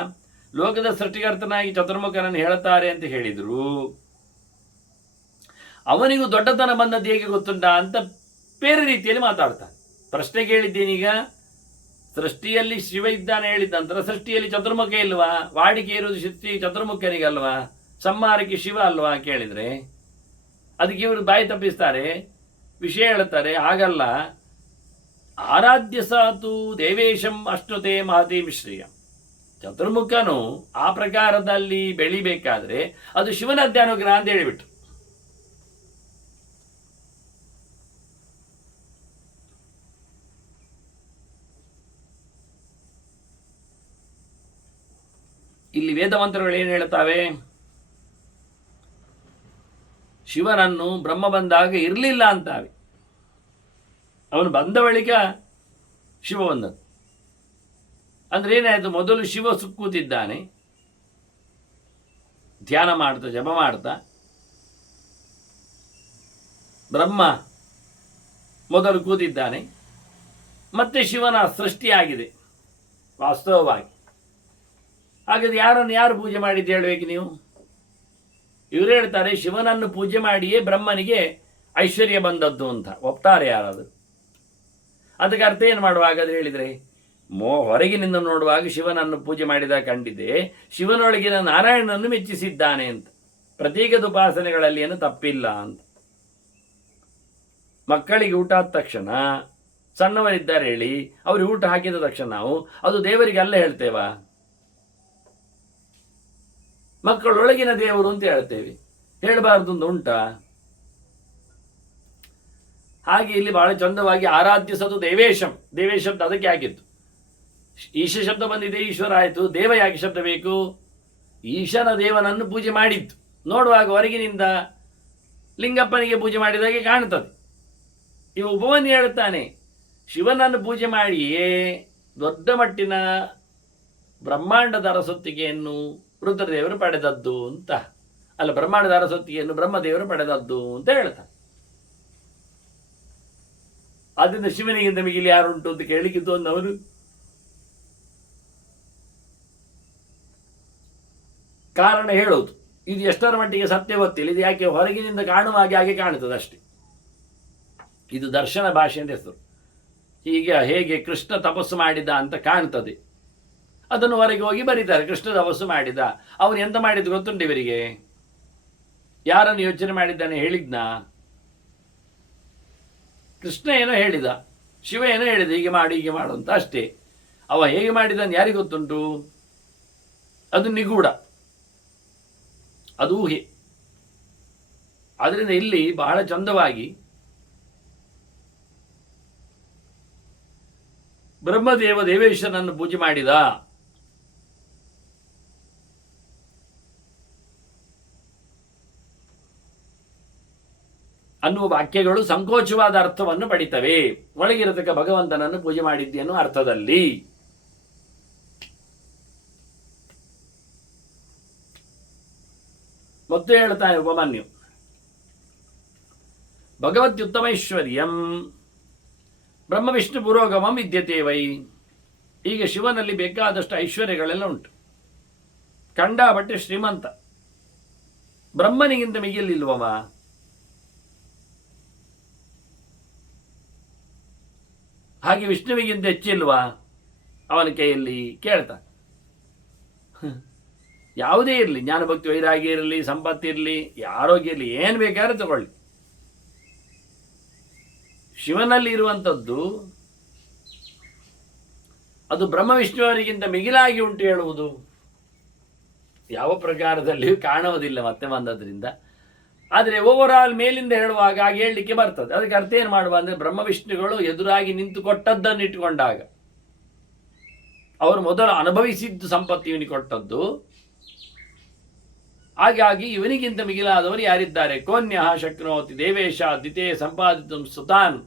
ಲೋಕದ ಸೃಷ್ಟಿಕರ್ತನಾಗಿ ಚತುರ್ಮುಖನನ್ನು ಹೇಳ್ತಾರೆ ಅಂತ ಹೇಳಿದ್ರು. ಅವನಿಗೂ ದೊಡ್ಡತನ ಬಂದದ್ದು ಹೇಗೆ ಗೊತ್ತುಂಟ ಅಂತ ಬೇರೆ ರೀತಿಯಲ್ಲಿ ಮಾತಾಡ್ತಾನೆ. ಪ್ರಶ್ನೆ ಕೇಳಿದ್ದೀನೀಗ, ಸೃಷ್ಟಿಯಲ್ಲಿ ಶಿವ ಇದ್ದಾನೆ ಹೇಳಿದ ನಂತರ ಸೃಷ್ಟಿಯಲ್ಲಿ ಚತುರ್ಮುಖ ಇಲ್ವಾ? ವಾಡಿಕೆ ಇರುವುದು ಸೃಷ್ಟಿ ಚತುರ್ಮುಖನಿಗಲ್ವಾ? ಸಂಹಾರಕ್ಕೆ ಶಿವ ಅಲ್ವಾ ಕೇಳಿದರೆ ಅದಕ್ಕೆ ಇವರು ಬಾಯಿ ತಪ್ಪಿಸ್ತಾರೆ, ವಿಷಯ ಹೇಳ್ತಾರೆ. ಹಾಗಲ್ಲ, ಆರಾಧ್ಯ ಸಾತು ದೇವೇಶಂ ಅಷ್ಟುತೆ ಮಹತಿ ಮಿಶ್ರಿಯ. ಚತುರ್ಮುಖನು ಆ ಪ್ರಕಾರದಲ್ಲಿ ಬೆಳಿಬೇಕಾದ್ರೆ ಅದು ಶಿವನದ್ದೇ ಅನುಗ್ರಹ ಅಂತ ಹೇಳಿಬಿಟ್ರು. ಇಲ್ಲಿ ವೇದಮಂತ್ರಗಳು ಏನು ಹೇಳ್ತಾವೆ? ಶಿವನನ್ನು ಬ್ರಹ್ಮ ಬಂದಾಗ ಇರಲಿಲ್ಲ ಅಂತಾವೆ. ಅವನು ಬಂದ ಬಳಿಕ ಶಿವ ಬಂದದ್ದು. ಅಂದ್ರೆ ಏನಾಯಿತು? ಮೊದಲು ಶಿವ ಕೂತಿದ್ದಾನೆ, ಧ್ಯಾನ ಮಾಡ್ತಾ ಜಪ ಮಾಡ್ತಾ. ಬ್ರಹ್ಮ ಮೊದಲು ಕೂತಿದ್ದಾನೆ, ಮತ್ತೆ ಶಿವನ ಸೃಷ್ಟಿಯಾಗಿದೆ ವಾಸ್ತವವಾಗಿ. ಹಾಗಾದ್ರೆ ಯಾರು ಪೂಜೆ ಮಾಡಿದ್ದು ಹೇಳಬೇಕು ನೀವು? ಇವರು ಹೇಳ್ತಾರೆ ಶಿವನನ್ನು ಪೂಜೆ ಮಾಡಿಯೇ ಬ್ರಹ್ಮನಿಗೆ ಐಶ್ವರ್ಯ ಬಂದದ್ದು ಅಂತ. ಒಪ್ತಾರೆ ಯಾರಾದ್ರು? ಅದಕ್ಕೆ ಅರ್ಥ ಏನು ಮಾಡುವ ಹಾಗಾದ್ರೆ ಹೇಳಿದರೆ, ಹೊರಗಿನಿಂದ ನೋಡುವಾಗ ಶಿವನನ್ನು ಪೂಜೆ ಮಾಡಿದ ಕಂಡಿದೆ, ಶಿವನೊಳಗಿನ ನಾರಾಯಣನನ್ನು ಮೆಚ್ಚಿಸಿದ್ದಾನೆ ಅಂತ. ಪ್ರತೀಕದ ಉಪಾಸನೆಗಳಲ್ಲಿ ಏನು ತಪ್ಪಿಲ್ಲ ಅಂತ. ಮಕ್ಕಳಿಗೆ ಊಟ ಆದ ತಕ್ಷಣ, ಸಣ್ಣವರಿದ್ದಾರೆ ಹೇಳಿ ಅವ್ರಿಗೆ ಊಟ ಹಾಕಿದ ತಕ್ಷಣ ನಾವು ಅದು ದೇವರಿಗೆ ಅಲ್ಲ ಹೇಳ್ತೇವಾ? ಮಕ್ಕಳೊಳಗಿನ ದೇವರು ಅಂತ ಹೇಳ್ತೇವೆ, ಹೇಳಬಾರ್ದು ಅಂತ ಉಂಟಾ? ಹಾಗೆ ಇಲ್ಲಿ ಬಹಳ ಚಂದವಾಗಿ ಆರಾಧ್ಯ ಸತು ದೇವೇಶಂ, ದೇವೇಶ ಶಬ್ದ ಅದಕ್ಕೆ ಆಗಿತ್ತು. ಈಶ ಶಬ್ದ ಬಂದಿದೆ, ಈಶ್ವರ ಆಯಿತು. ದೇವ ಯಾಕೆ ಶಬ್ದ ಬೇಕು? ಈಶನ ದೇವನನ್ನು ಪೂಜೆ ಮಾಡಿತ್ತು. ನೋಡುವಾಗ ಹೊರಗಿನಿಂದ ಲಿಂಗಪ್ಪನಿಗೆ ಪೂಜೆ ಮಾಡಿದಾಗೆ ಕಾಣ್ತದೆ. ಇವ ಉಪವನ್ನಿ ಹೇಳುತ್ತಾನೆ, ಶಿವನನ್ನು ಪೂಜೆ ಮಾಡಿಯೇ ದೊಡ್ಡ ಮಟ್ಟಿನ ಬ್ರಹ್ಮಾಂಡದ ಅರಸೊತ್ತಿಗೆಯನ್ನು ರುದ್ರದೇವರು ಪಡೆದದ್ದು ಅಂತ. ಅಲ್ಲ, ಬ್ರಹ್ಮಾಂಡದ ಅರಸೊತ್ತಿಗೆಯನ್ನು ಬ್ರಹ್ಮದೇವರು ಪಡೆದದ್ದು ಅಂತ ಹೇಳ್ತಾನೆ. ಆದ್ದರಿಂದ ಶಿವನಿಗಿಂತ ಮಿಗಿಲಿ ಯಾರುಂಟು ಅಂತ ಕೇಳಿಕಿದ್ದು ಅಂದವರು ಕಾರಣ ಹೇಳೋದು. ಇದು ಎಷ್ಟರ ಮಟ್ಟಿಗೆ ಸತ್ಯ ಗೊತ್ತಿಲ್ಲ. ಇದು ಯಾಕೆ ಹೊರಗಿನಿಂದ ಕಾಣುವ ಹಾಗೆ ಕಾಣುತ್ತದೆ ಅಷ್ಟೇ. ಇದು ದರ್ಶನ ಭಾಷೆ ಅಂತ ಹೆಸರು. ಹೀಗೆ ಹೇಗೆ ಕೃಷ್ಣ ತಪಸ್ಸು ಮಾಡಿದ ಅಂತ ಕಾಣ್ತದೆ, ಅದನ್ನು ಹೊರಗೆ ಹೋಗಿ ಬರೀತಾರೆ. ಕೃಷ್ಣ ತಪಸ್ಸು ಮಾಡಿದ, ಅವನು ಎಂತ ಮಾಡಿದ್ದು ಗೊತ್ತುಂಟು ಇವರಿಗೆ? ಯಾರನ್ನು ಯೋಚನೆ ಮಾಡಿದ್ದಾನೆ ಹೇಳಿದ್ನ? ಕೃಷ್ಣ ಏನೋ ಹೇಳಿದ, ಶಿವ ಏನೋ ಹೇಳಿದ, ಹೀಗೆ ಮಾಡು ಅಂತ ಅಷ್ಟೇ. ಅವ ಹೇಗೆ ಮಾಡಿದ್ದಾನೆ ಯಾರಿಗೆ ಗೊತ್ತುಂಟು? ಅದು ನಿಗೂಢ, ಅದು ಊಹೆ. ಆದ್ದರಿಂದ ಇಲ್ಲಿ ಬಹಳ ಚಂದವಾಗಿ ಬ್ರಹ್ಮದೇವ ದೇವೇಶ್ವರನನ್ನು ಪೂಜೆ ಮಾಡಿದ ಅನ್ನುವ ವಾಕ್ಯಗಳು ಸಂಕೋಚವಾದ ಅರ್ಥವನ್ನು ಪಡಿತವೆ. ಒಳಗಿರತಕ್ಕ ಭಗವಂತನನ್ನು ಪೂಜೆ ಮಾಡಿದ್ದೆ ಅನ್ನೋ ಅರ್ಥದಲ್ಲಿ. ಮತ್ತು ಹೇಳ್ತಾನೆ ಉಪಮನ್ಯು, ಭಗವತ್ಯುತ್ತಮೈಶ್ವರ್ಯಂ ಬ್ರಹ್ಮ ವಿಷ್ಣು ಪುರೋಗಮಂ ವಿದ್ಯತೆ ವೈ. ಈಗ ಶಿವನಲ್ಲಿ ಬೇಕಾದಷ್ಟು ಐಶ್ವರ್ಯಗಳೆಲ್ಲ ಉಂಟು, ಕಂಡಾಬಟ್ಟೆ ಶ್ರೀಮಂತ. ಬ್ರಹ್ಮನಿಗಿಂತ ಮಿಗಿಲಿಲ್ವವ? ಹಾಗೆ ವಿಷ್ಣುವಿಗಿಂತ ಹೆಚ್ಚಿಲ್ವಾ ಅವನ ಕೈಯಲ್ಲಿ? ಕೇಳ್ತಾ. ಯಾವುದೇ ಇರಲಿ, ಜ್ಞಾನಭಕ್ತಿ ವೈರಾಗ್ಯ ಇರಲಿ, ಸಂಪತ್ತಿರಲಿ, ಆರೋಗ್ಯ ಇರಲಿ, ಏನು ಬೇಕಾದ್ರೆ ತಗೊಳ್ಳಿ, ಶಿವನಲ್ಲಿ ಇರುವಂಥದ್ದು ಅದು ಬ್ರಹ್ಮ ವಿಷ್ಣುವರಿಗಿಂತ ಮಿಗಿಲಾಗಿ ಉಂಟು ಹೇಳುವುದು ಯಾವ ಪ್ರಕಾರದಲ್ಲಿಯೂ ಕಾಣುವುದಿಲ್ಲ. ಮತ್ತೆ ಬಂದದ್ರಿಂದ ಆದರೆ ಓವರ್ ಆಲ್ ಮೇಲಿಂದ ಹೇಳುವಾಗ ಹಾಗೆ ಹೇಳಲಿಕ್ಕೆ ಬರ್ತದೆ. ಅದಕ್ಕೆ ಅರ್ಥ ಏನು ಮಾಡುವ ಅಂದರೆ ಬ್ರಹ್ಮ ವಿಷ್ಣುಗಳು ಎದುರಾಗಿ ನಿಂತು ಕೊಟ್ಟದ್ದನ್ನು ಇಟ್ಟುಕೊಂಡಾಗ ಅವರು ಮೊದಲು ಅನುಭವಿಸಿದ್ದು ಸಂಪತ್ತು ಇವನಿಗೆ ಕೊಟ್ಟದ್ದು. ಹಾಗಾಗಿ ಇವನಿಗಿಂತ ಮಿಗಿಲಾದವರು ಯಾರಿದ್ದಾರೆ? ಕೋನ್ಯ ಶಕ್ನೋತಿ ದೇವೇಶ ದಿತೇ ಸಂಪಾದಿತ ಸುತಾನ್.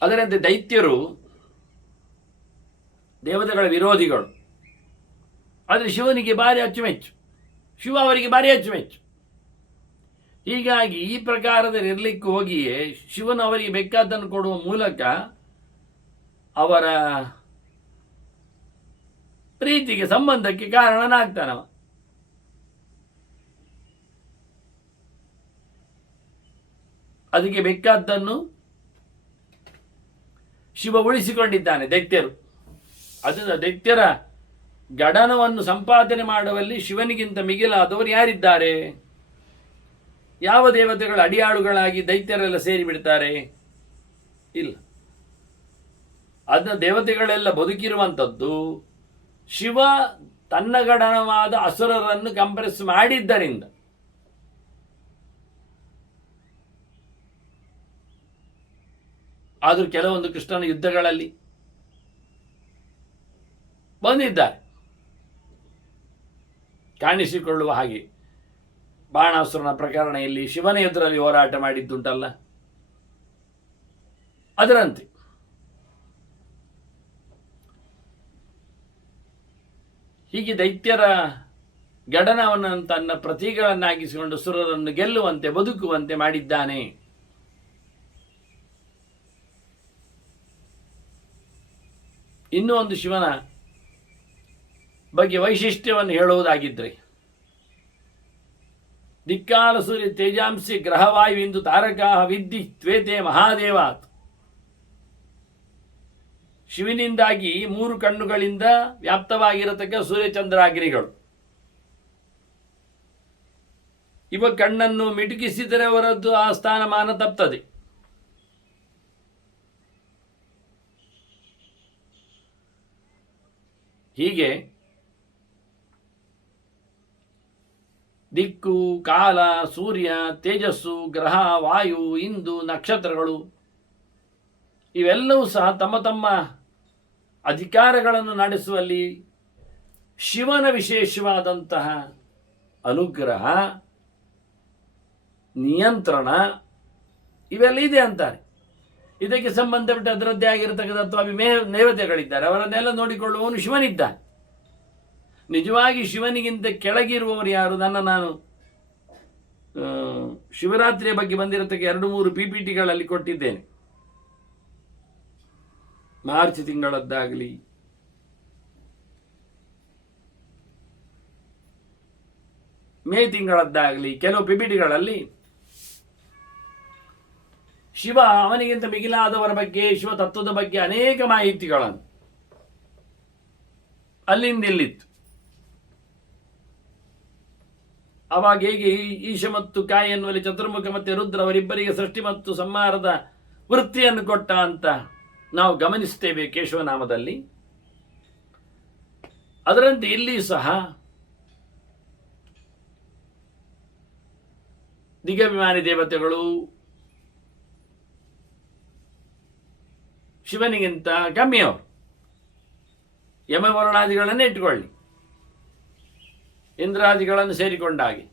ಅದರಂತೆ ದೈತ್ಯರು ದೇವತೆಗಳ ವಿರೋಧಿಗಳು, ಆದರೆ ಶಿವನಿಗೆ ಭಾರಿ ಅಚ್ಚುಮೆಚ್ಚು, ಶಿವ ಅವರಿಗೆ ಭಾರಿ ಅಚ್ಚುಮೆಚ್ಚು. ಹೀಗಾಗಿ ಈ ಪ್ರಕಾರದಲ್ಲಿ ಇರಲಿಕ್ಕೆ ಹೋಗಿಯೇ ಶಿವನು ಅವರಿಗೆ ಬೇಕಾದ್ದನ್ನು ಕೊಡುವ ಮೂಲಕ ಅವರ ಪ್ರೀತಿಗೆ ಸಂಬಂಧಕ್ಕೆ ಕಾರಣನಾಗ್ತಾನವ. ಅದಕ್ಕೆ ಬೇಕಾದ್ದನ್ನು ಶಿವ ಉಳಿಸಿಕೊಂಡಿದ್ದಾನೆ. ದೈತ್ಯರು ಅದನ್ನು ದೈತ್ಯರ ಗಡನವನ್ನು ಸಂಪಾದನೆ ಮಾಡುವಲ್ಲಿ ಶಿವನಿಗಿಂತ ಮಿಗಿಲಾದವರು ಯಾರಿದ್ದಾರೆ? ಯಾವ ದೇವತೆಗಳ ಅಡಿಯಾಳುಗಳಾಗಿ ದೈತ್ಯರೆಲ್ಲ ಸೇರಿಬಿಡ್ತಾರೆ? ಇಲ್ಲ. ಅದನ್ನ ದೇವತೆಗಳೆಲ್ಲ ಬದುಕಿರುವಂಥದ್ದು ಶಿವ ತನ್ನ ಗಡನವಾದ ಅಸುರರನ್ನು ಕಂಪ್ರೆಸ್ ಮಾಡಿದ್ದರಿಂದ. ಆದರೂ ಕೆಲವೊಂದು ಕೃಷ್ಣನ ಯುದ್ಧಗಳಲ್ಲಿ ಬಂದಿದ್ದಾರೆ ಕಾಣಿಸಿಕೊಳ್ಳುವ ಹಾಗೆ. ಬಾಣಾಸುರನ ಪ್ರಕರಣ ಇಲ್ಲಿ ಶಿವನ ಎದುರಲ್ಲಿ ಹೋರಾಟ ಮಾಡಿದ್ದುಂಟಲ್ಲ, ಅದರಂತೆ ಹೀಗೆ ದೈತ್ಯರ ಗಡನವನ್ನು ತನ್ನ ಪ್ರತೀಕಗಳನ್ನಾಗಿಸಿಕೊಂಡು ಸುರರನ್ನು ಗೆಲ್ಲುವಂತೆ ಬದುಕುವಂತೆ ಮಾಡಿದ್ದಾನೆ. ಇನ್ನೂ ಒಂದು ಶಿವನ ಬಗ್ಗೆ ವೈಶಿಷ್ಟ್ಯವನ್ನು ಹೇಳುವುದಾಗಿದ್ದರೆ, ದಿಕ್ಕಾಲ ಸೂರ್ಯ ತೇಜಾಂಸಿ ಗ್ರಹವಾಯು ಇಂದು ತಾರಕಾ ವಿದ್ಧಿ ತ್ವೇತೆ ಮಹಾದೇವಾತ್. ಶಿವನಿಂದಾಗಿ 3 ಕಣ್ಣುಗಳಿಂದ ವ್ಯಾಪ್ತವಾಗಿರತಕ್ಕ ಸೂರ್ಯಚಂದ್ರಾಗ್ನಿಗಳು ಇವ ಕಣ್ಣನ್ನು ಮಿಟುಕಿಸಿದರೆ ಅವರದ್ದು ಆ ಸ್ಥಾನಮಾನ ತಪ್ತದೆ. ಹೀಗೆ ದಿಕ್ಕು, ಕಾಲ, ಸೂರ್ಯ, ತೇಜಸ್ಸು, ಗ್ರಹ, ವಾಯು, ಇಂದು, ನಕ್ಷತ್ರಗಳು ಇವೆಲ್ಲವೂ ಸಹ ತಮ್ಮ ತಮ್ಮ ಅಧಿಕಾರಗಳನ್ನು ನಡೆಸುವಲ್ಲಿ ಶಿವನ ವಿಶೇಷವಾದಂತಹ ಅನುಗ್ರಹ, ನಿಯಂತ್ರಣ ಇವೆಲ್ಲ ಇದೆ ಅಂತಾರೆ. ಇದಕ್ಕೆ ಸಂಬಂಧಪಟ್ಟ ಅದರದ್ದೇ ಆಗಿರತಕ್ಕಂಥ ದೇವತೆಗಳಿದ್ದಾರೆ, ಅವರನ್ನೆಲ್ಲ ನೋಡಿಕೊಳ್ಳುವವನು ಶಿವನಿದ್ದಾನೆ. ನಿಜವಾಗಿ ಶಿವನಿಗಿಂತ ಕೆಳಗಿರುವವರು ಯಾರು? ನಾನು ಶಿವರಾತ್ರಿಯ ಬಗ್ಗೆ ಬಂದಿರತಕ್ಕ 2-3 PPTಗಳಲ್ಲಿ ಕೊಟ್ಟಿದ್ದೇನೆ. ಮಾರ್ಚ್ ತಿಂಗಳದ್ದಾಗಲಿ, ಮೇ ತಿಂಗಳದ್ದಾಗಲಿ ಕೆಲವು PPTಗಳಲ್ಲಿ ಶಿವ ಅವನಿಗಿಂತ ಮಿಗಿಲಾದವರ ಬಗ್ಗೆ, ಶಿವ ತತ್ವದ ಬಗ್ಗೆ ಅನೇಕ ಮಾಹಿತಿಗಳನ್ನು ಅಲ್ಲಿಂದ ಇಲ್ಲಿತ್ತು. ಆವಾಗ ಹೇಗೆ ಈಶ ಮತ್ತು ಕಾಯಿ ಎನ್ನುವಲ್ಲಿ ಚತುರ್ಮುಖ ಮತ್ತು ರುದ್ರ ಅವರಿಬ್ಬರಿಗೆ ಸೃಷ್ಟಿ ಮತ್ತು ಸಂಹಾರದ ವೃತ್ತಿಯನ್ನು ಕೊಟ್ಟ ಅಂತ ನಾವು ಗಮನಿಸ್ತೇವೆ ಕೇಶವನಾಮದಲ್ಲಿ. ಅದರಂತೆ ಇಲ್ಲಿ ಸಹ ದಿಗಭಿಮಾನಿ ದೇವತೆಗಳು ಶಿವನಿಗಿಂತ ಕಮ್ಮಿಯವರು. ಯಮವರ್ಣಾದಿಗಳನ್ನೇ ಇಟ್ಟುಕೊಳ್ಳಿ, ಇಂದ್ರಾದಿಗಳನ್ನು ಸೇರಿಕೊಂಡಾಗಿ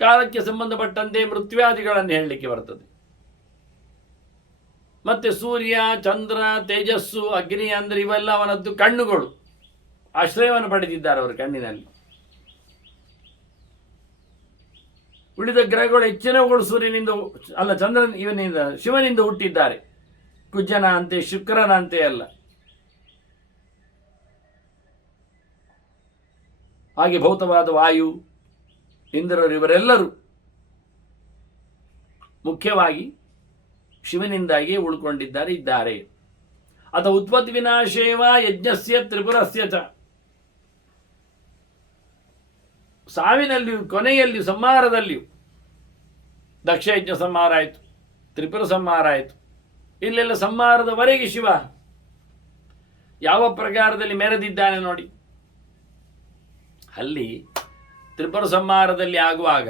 ಕಾಲಕ್ಕೆ ಸಂಬಂಧಪಟ್ಟಂತೆ ಮೃತ್ಯುವಾದಿಗಳನ್ನು ಹೇಳಲಿಕ್ಕೆ ಬರ್ತದೆ. ಮತ್ತೆ ಸೂರ್ಯ, ಚಂದ್ರ, ತೇಜಸ್ಸು, ಅಗ್ನಿ ಅಂದರೆ ಇವೆಲ್ಲ ಅವನದ್ದು ಕಣ್ಣುಗಳು, ಆಶ್ರಯವನ್ನು ಪಡೆದಿದ್ದಾರೆ ಅವರ ಕಣ್ಣಿನಲ್ಲಿ. ಉಳಿದ ಗ್ರಹಗಳು ಹೆಚ್ಚಿನವುಗಳು ಸೂರ್ಯನಿಂದ ಅಲ್ಲ, ಚಂದ್ರನ ಇವನಿಂದ ಶಿವನಿಂದ ಹುಟ್ಟಿದ್ದಾರೆ. ಕುಜನ ಅಂತೆ, ಶುಕ್ರನ ಅಂತೆ ಅಲ್ಲ. ಹಾಗೆ ಭೌತವಾದ ವಾಯು, ಇಂದ್ರರು ಇವರೆಲ್ಲರೂ ಮುಖ್ಯವಾಗಿ ಶಿವನಿಂದಾಗಿ ಇದ್ದಾರೆ. ಅಥ ಉತ್ಪತ್ತಿ ವಿನಾಶೇವ ಯಜ್ಞಸ್ಯ ತ್ರಿಪುರಸ್ಯ ಚ. ಸಾವಿನಲ್ಲಿಯೂ ಕೊನೆಯಲ್ಲಿಯೂ ಸಂಹಾರದಲ್ಲಿಯೂ ದಕ್ಷಯಜ್ಞ ಸಂಹಾರ ಆಯಿತು, ತ್ರಿಪುರ ಸಂಹಾರ ಆಯಿತು. ಇಲ್ಲೆಲ್ಲ ಸಂಹಾರದವರೆಗೆ ಶಿವ ಯಾವ ಪ್ರಕಾರದಲ್ಲಿ ಮೆರೆದಿದ್ದಾನೆ ನೋಡಿ. ಅಲ್ಲಿ ತ್ರಿಪುರ ಸಂಹಾರದಲ್ಲಿ ಆಗುವಾಗ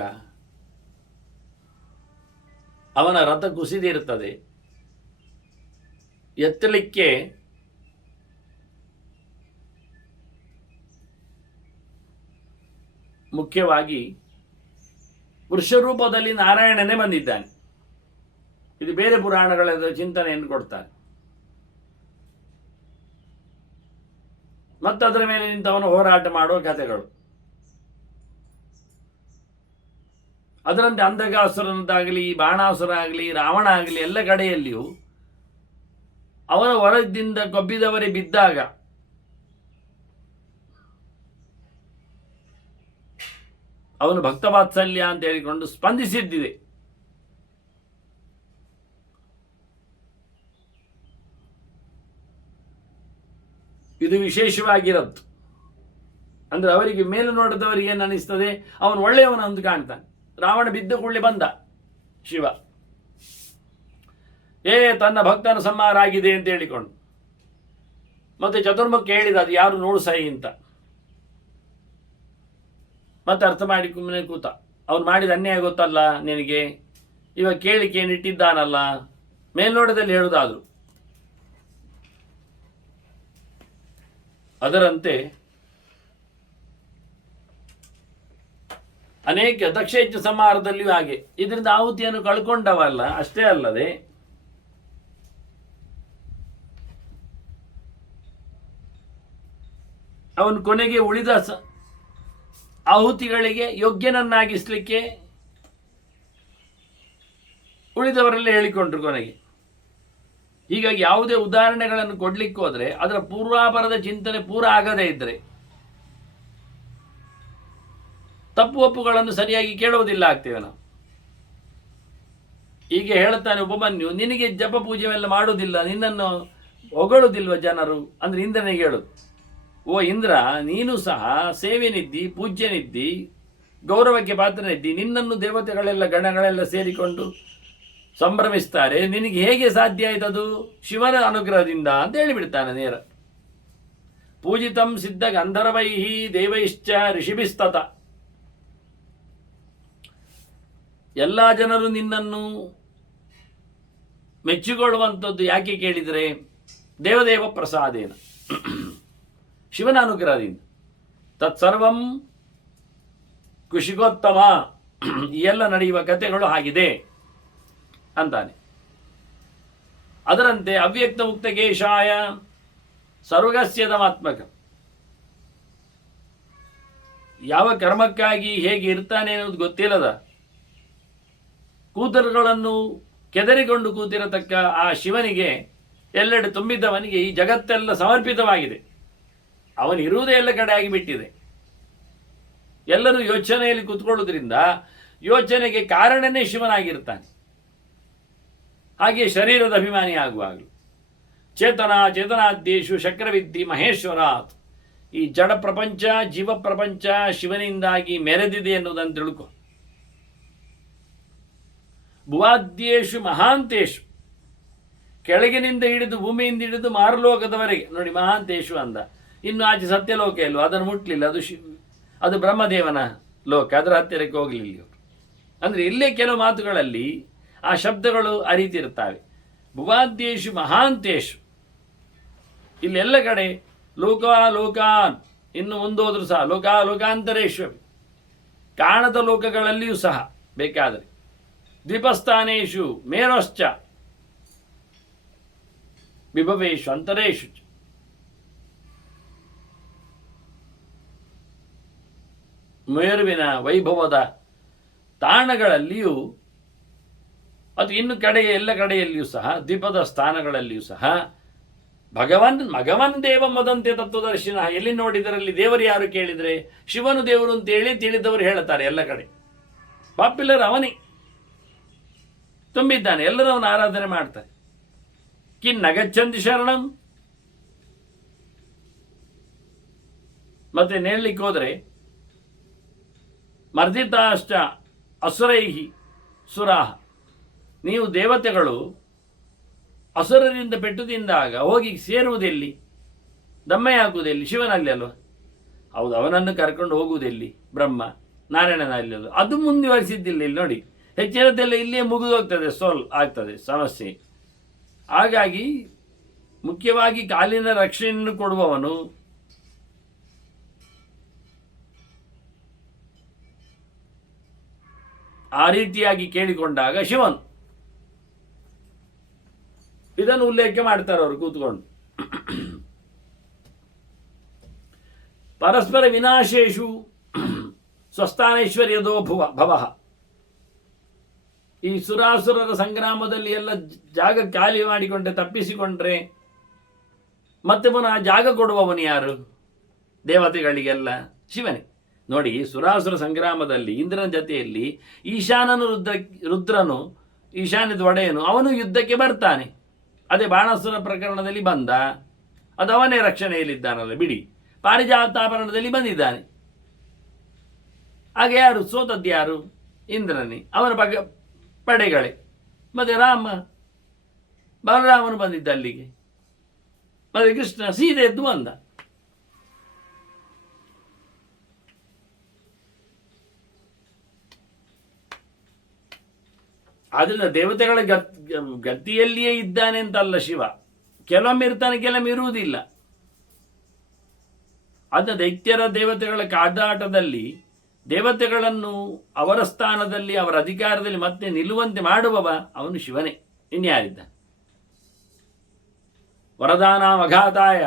ಅವನ ರಥ ಕುಸಿದಿರುತ್ತದೆ. ಎತ್ತಲಿಕ್ಕೆ ಮುಖ್ಯವಾಗಿ ವೃಷರೂಪದಲ್ಲಿ ನಾರಾಯಣನೇ ಬಂದಿದ್ದಾನೆ. ಇದು ಬೇರೆ ಪುರಾಣಗಳ ಚಿಂತನೆಯನ್ನು ಕೊಡ್ತಾರೆ. ಮತ್ತದರ ಮೇಲೆ ನಿಂತವನು ಹೋರಾಟ ಮಾಡುವ ಕಥೆಗಳು. ಅದರಂತೆ ಅಂಧಕಾಸುರನದ್ದಾಗಲಿ, ಬಾಣಾಸುರ ಆಗಲಿ, ರಾವಣ ಆಗಲಿ, ಎಲ್ಲ ಕಡೆಯಲ್ಲಿಯೂ ಅವನ ಹೊರದಿಂದ ಕೊಬ್ಬಿದವರೇ ಬಿದ್ದಾಗ ಅವನು ಭಕ್ತವಾತ್ಸಲ್ಯ ಅಂತ ಹೇಳಿಕೊಂಡು ಸ್ಪಂದಿಸಿದ್ದಿದೆ. ಇದು ವಿಶೇಷವಾಗಿರತ್ತು. ಅಂದ್ರೆ ಅವರಿಗೆ ಮೇಲೆ ನೋಡಿದವರಿಗೆ ಏನು ಅನಿಸ್ತದೆ, ಅವನು ಒಳ್ಳೆಯವನ ಅಂತ ಕಾಣ್ತಾನೆ. ರಾವಣ ಬಿದ್ದ ಕೂಡಲೇ ಬಂದ ಶಿವ, ತನ್ನ ಭಕ್ತನ ಸಂಹಾರ ಆಗಿದೆ ಅಂತ ಹೇಳಿಕೊಂಡು. ಮತ್ತೆ ಚತುರ್ಮುಖ ಹೇಳಿದ ಅದು ಯಾರು ನೋಡು ಸೈ ಅಂತ. ಮತ್ತೆ ಅರ್ಥ ಮಾಡಿ ಕುಮ್ಮನೆ ಕೂತ. ಅವನು ಮಾಡಿದ ಅನ್ಯಾಯ ಗೊತ್ತಲ್ಲ ನಿನಗೆ, ಇವಾಗ ಕೇಳಿಕೆ ಏನಿಟ್ಟಿದ್ದಾನಲ್ಲ, ಮೇಲ್ನೋಟದಲ್ಲಿ ಹೇಳುವುದಾದ್ರು. ಅದರಂತೆ ಅನೇಕ ದಕ್ಷಯಜ್ಞ ಸಂಹಾರದಲ್ಲಿಯೂ ಹಾಗೆ ಇದರಿಂದ ಆಹುತಿಯನ್ನು ಕಳ್ಕೊಂಡವಲ್ಲ. ಅಷ್ಟೇ ಅಲ್ಲದೆ ಅವನು ಕೊನೆಗೆ ಉಳಿದ ಆಹುತಿಗಳಿಗೆ ಯೋಗ್ಯನನ್ನಾಗಿಸ್ಲಿಕ್ಕೆ ಉಳಿದವರೆಲ್ಲ ಹೇಳಿಕೊಂಡ್ರು ಕೊನೆಗೆ. ಹೀಗಾಗಿ ಯಾವುದೇ ಉದಾಹರಣೆಗಳನ್ನು ಕೊಡ್ಲಿಕ್ಕೆ ಹೋದ್ರೆ ಅದರ ಪೂರ್ವಾಪರದ ಚಿಂತನೆ ಪೂರ ಆಗದೇ ಇದ್ರೆ ತಪ್ಪು ಒಪ್ಪುಗಳನ್ನು ಸರಿಯಾಗಿ ಕೇಳುವುದಿಲ್ಲ ಆಗ್ತೇವೆ ನಾವು. ಹೀಗೆ ಹೇಳುತ್ತಾನೆ ಉಪಮನ್ಯು, ನಿನಗೆ ಜಪ ಪೂಜೆಯೆಲ್ಲ ಮಾಡುವುದಿಲ್ಲ, ನಿನ್ನನ್ನು ಹೊಗಳುವುದಿಲ್ವ ಜನರು ಅಂದ್ರೆ ಇಂದ್ರನಿಗೆ ಹೇಳುದು. ಓ ಇಂದ್ರ, ನೀನು ಸಹ ಸೇವೆನಿದ್ದಿ, ಪೂಜ್ಯನಿದ್ದಿ, ಗೌರವಕ್ಕೆ ಪಾತ್ರನಿದ್ದಿ, ನಿನ್ನನ್ನು ದೇವತೆಗಳೆಲ್ಲ ಗಣಗಳೆಲ್ಲ ಸೇರಿಕೊಂಡು ಸಂಭ್ರಮಿಸ್ತಾರೆ. ನಿನಗೆ ಹೇಗೆ ಸಾಧ್ಯ ಆಯ್ತದು? ಶಿವನ ಅನುಗ್ರಹದಿಂದ ಅಂತ ಹೇಳಿಬಿಡ್ತಾನೆ ನೇರ. ಪೂಜಿತಂ ಸಿದ್ಧ ಗಂಧರ್ವೈಹಿ ದೇವೈಶ್ಚ ಋಷಿಭಿಸ್ತತ. ಎಲ್ಲ ಜನರು ನಿನ್ನನ್ನು ಮೆಚ್ಚಿಕೊಳ್ಳುವಂಥದ್ದು ಯಾಕೆ ಕೇಳಿದರೆ ದೇವದೇವ ಪ್ರಸಾದೇನ, ಶಿವನ ಅನುಗ್ರಹದಿಂದ. ತತ್ಸರ್ವಂ ಕುಶಿಗೋತ್ತಮ. ಈ ಎಲ್ಲ ನಡೆಯುವ ಕಥೆಗಳು ಆಗಿದೆ ಅಂತಾನೆ. ಅದರಂತೆ ಅವ್ಯಕ್ತ ಮುಕ್ತ ಕೇಶಾಯ ಸರ್ವಗಸ್ಯದಮಾತ್ಮಕ. ಯಾವ ಕರ್ಮಕ್ಕಾಗಿ ಹೇಗೆ ಇರ್ತಾನೆ ಅನ್ನೋದು ಗೊತ್ತಿಲ್ಲದ ಕೂತರುಗಳನ್ನು ಕೆದರಿಕೊಂಡು ಕೂತಿರತಕ್ಕ ಆ ಶಿವನಿಗೆ, ಎಲ್ಲೆಡೆ ತುಂಬಿದ್ದವನಿಗೆ ಈ ಜಗತ್ತೆಲ್ಲ ಸಮರ್ಪಿತವಾಗಿದೆ. ಅವನಿರುವುದೇ ಎಲ್ಲ ಕಡೆ ಆಗಿಬಿಟ್ಟಿದೆ. ಎಲ್ಲರೂ ಯೋಚನೆಯಲ್ಲಿ ಕೂತ್ಕೊಳ್ಳೋದ್ರಿಂದ ಯೋಚನೆಗೆ ಕಾರಣನೇ ಶಿವನಾಗಿರ್ತಾನೆ. ಹಾಗೆ ಶರೀರದ ಅಭಿಮಾನಿ ಆಗುವಾಗಲೂ ಚೇತನಾದ್ಯೇಶು ಶಕ್ರವಿದ್ದಿ ಮಹೇಶ್ವರಾತ್. ಈ ಜಡ ಪ್ರಪಂಚ, ಜೀವ ಪ್ರಪಂಚ ಶಿವನಿಂದಾಗಿ ಮೆರೆದಿದೆ ಎನ್ನುವುದನ್ನು ತಿಳ್ಕೊ. ಭುವಾದ್ಯೇಶು ಮಹಾಂತೇಶು, ಕೆಳಗಿನಿಂದ ಹಿಡಿದು ಭೂಮಿಯಿಂದ ಹಿಡಿದು ಮಾರುಲೋಕದವರೆಗೆ ನೋಡಿ ಮಹಾಂತೇಶು ಅಂದ. ಇನ್ನು ಆಚೆ ಸತ್ಯಲೋಕ ಇಲ್ವೋ, ಅದನ್ನು ಮುಟ್ಲಿಲ್ಲ. ಅದು ಬ್ರಹ್ಮದೇವನ ಲೋಕ, ಅದರ ಹತ್ತಿರಕ್ಕೆ ಹೋಗಲಿಲ್ಲ. ಅಂದರೆ ಇಲ್ಲೇ ಕೆಲವು ಮಾತುಗಳಲ್ಲಿ ಆ ಶಬ್ದಗಳು ಅರಿತಿರುತ್ತವೆ. ಭುವಾದ್ಯೇಶು ಮಹಾಂತೇಶು, ಇಲ್ಲೆಲ್ಲ ಕಡೆ ಲೋಕಾನ್, ಇನ್ನು ಮುಂದೋದ್ರೂ ಸಹ ಲೋಕಾಂತರೇಶ್ವ, ಕಾಣದ ಲೋಕಗಳಲ್ಲಿಯೂ ಸಹ ಬೇಕಾದರೆ. ದ್ವೀಪಸ್ಥಾನೇಶು ಮೇರೋಶ್ಚ ವಿಭವೇಶು ಅಂತರೇಶು. ಮೇರುವಿನ ವೈಭವದ ತಾಣಗಳಲ್ಲಿಯೂ, ಅದು ಇನ್ನು ಎಲ್ಲ ಕಡೆಯಲ್ಲಿಯೂ ಸಹ, ದ್ವೀಪದ ಸ್ಥಾನಗಳಲ್ಲಿಯೂ ಸಹ ಭಗವನ್ ದೇವ ಮದಂತೆ ತತ್ವದರ್ಶಿನ. ಎಲ್ಲಿ ನೋಡಿದರಲ್ಲಿ ದೇವರು ಯಾರು ಕೇಳಿದರೆ ಶಿವನು ದೇವರು ಅಂತೇಳಿ ತಿಳಿದವರು ಹೇಳ್ತಾರೆ. ಎಲ್ಲ ಕಡೆ ಪಾಪ್ಯುಲರ್ ಅವನೇ ತುಂಬಿದ್ದಾನೆ, ಎಲ್ಲರೂ ಅವನ ಆರಾಧನೆ ಮಾಡ್ತಾರೆ. ನಗಚ್ಚಂದಿ ಶರಣಂ. ಮತ್ತೆ ನೇಳಲಿಕ್ಕೆ ಹೋದರೆ ಮರ್ದಿತಾಶ್ಚ ಅಸುರೈಹಿ ಸುರಾಹ. ನೀವು ದೇವತೆಗಳು ಅಸುರರಿಂದ ಪೆಟ್ಟು ತಿಂದಾಗ ಹೋಗಿ ಸೇರುವುದೆಲ್ಲಿ? ದಮ್ಮಯ್ಯ ಹಾಕುವುದೆಲ್ಲಿ? ಶಿವನಲ್ಲಿ ಅಲ್ವ? ಹೌದು, ಅವನನ್ನು ಕರ್ಕೊಂಡು ಹೋಗುವುದೆಲ್ಲಿ? ಬ್ರಹ್ಮ ನಾರಾಯಣನಲ್ಲಿ ಅಲ್ವ? ಅದು ಮುಂದುವರಿಸಿದ್ದಿಲ್ಲ ಇಲ್ಲಿ ನೋಡಿ. ಹೆಚ್ಚಿನದೆಲ್ಲ ಇಲ್ಲಿಯೇ ಮುಗಿದು ಹೋಗ್ತದೆ, ಆಗ್ತದೆ ಸಮಸ್ಯೆ. ಹಾಗಾಗಿ ಮುಖ್ಯವಾಗಿ ಕಾಲಿನ ರಕ್ಷಣೆಯನ್ನು ಕೊಡುವವನು ಆ ರೀತಿಯಾಗಿ ಕೇಳಿಕೊಂಡಾಗ ಶಿವನು. ಇದನ್ನು ಉಲ್ಲೇಖ ಮಾಡ್ತಾರೆ ಅವರು ಕೂತ್ಕೊಂಡು. ಪರಸ್ಪರ ವಿನಾಶೇಷು ಸ್ವಸ್ಥಾನೇಶ್ವರ್ಯದೋ ಭವಃ. ಈ ಸುರಾಸುರರ ಸಂಗ್ರಾಮದಲ್ಲಿ ಎಲ್ಲ ಜಾಗ ಖಾಲಿ ಮಾಡಿಕೊಂಡ್ರೆ, ತಪ್ಪಿಸಿಕೊಂಡ್ರೆ ಮತ್ತೆ ಪುನಃ ಜಾಗ ಕೊಡುವವನು ಯಾರು? ದೇವತೆಗಳಿಗೆಲ್ಲ ಶಿವನೇ. ನೋಡಿ, ಸುರಾಸುರ ಸಂಗ್ರಾಮದಲ್ಲಿ ಇಂದ್ರನ ಜೊತೆಯಲ್ಲಿ ಈಶಾನನು ರುದ್ರನು ಈಶಾನ್ಯದ ಒಡೆಯನು ಅವನು ಯುದ್ಧಕ್ಕೆ ಬರ್ತಾನೆ. ಅದೇ ಬಾಣಾಸುರ ಪ್ರಕರಣದಲ್ಲಿ ಬಂದ, ಅದು ಅವನೇ ರಕ್ಷಣೆಯಲ್ಲಿದ್ದಾನಲ್ಲ ಬಿಡಿ. ಪಾರಿಜಾತಾಪರಣದಲ್ಲಿ ಬಂದಿದ್ದಾನೆ. ಹಾಗೆ ಯಾರು ಸೋತದ್ದು? ಯಾರು? ಇಂದ್ರನೇ, ಅವನ ಪಡೆಗಳೇ. ಮತ್ತೆ ಬಲರಾಮನು ಬಂದಿದ್ದ ಅಲ್ಲಿಗೆ. ಮತ್ತೆ ಕೃಷ್ಣ ಸೀದೆ ಎದ್ದು ಬಂದ. ಆದ್ರಿಂದ ದೇವತೆಗಳ ಗತಿಯಲ್ಲಿಯೇ ಇದ್ದಾನೆ ಅಂತಲ್ಲ ಶಿವ. ಕೆಲವೊಮ್ಮೆ ಇರ್ತಾನೆ, ಕೆಲವೊಮ್ಮೆ ಇರುವುದಿಲ್ಲ. ಅದನ್ನ ದೈತ್ಯರ ದೇವತೆಗಳ ಕಾದಾಟದಲ್ಲಿ ದೇವತೆಗಳನ್ನು ಅವರ ಸ್ಥಾನದಲ್ಲಿ, ಅವರ ಅಧಿಕಾರದಲ್ಲಿ ಮತ್ತೆ ನಿಲ್ಲುವಂತೆ ಮಾಡುವವ ಅವನು ಶಿವನೇ, ಇನ್ಯಾರಿದ್ದ? ವರದಾನ ಅಘಾತಾಯ,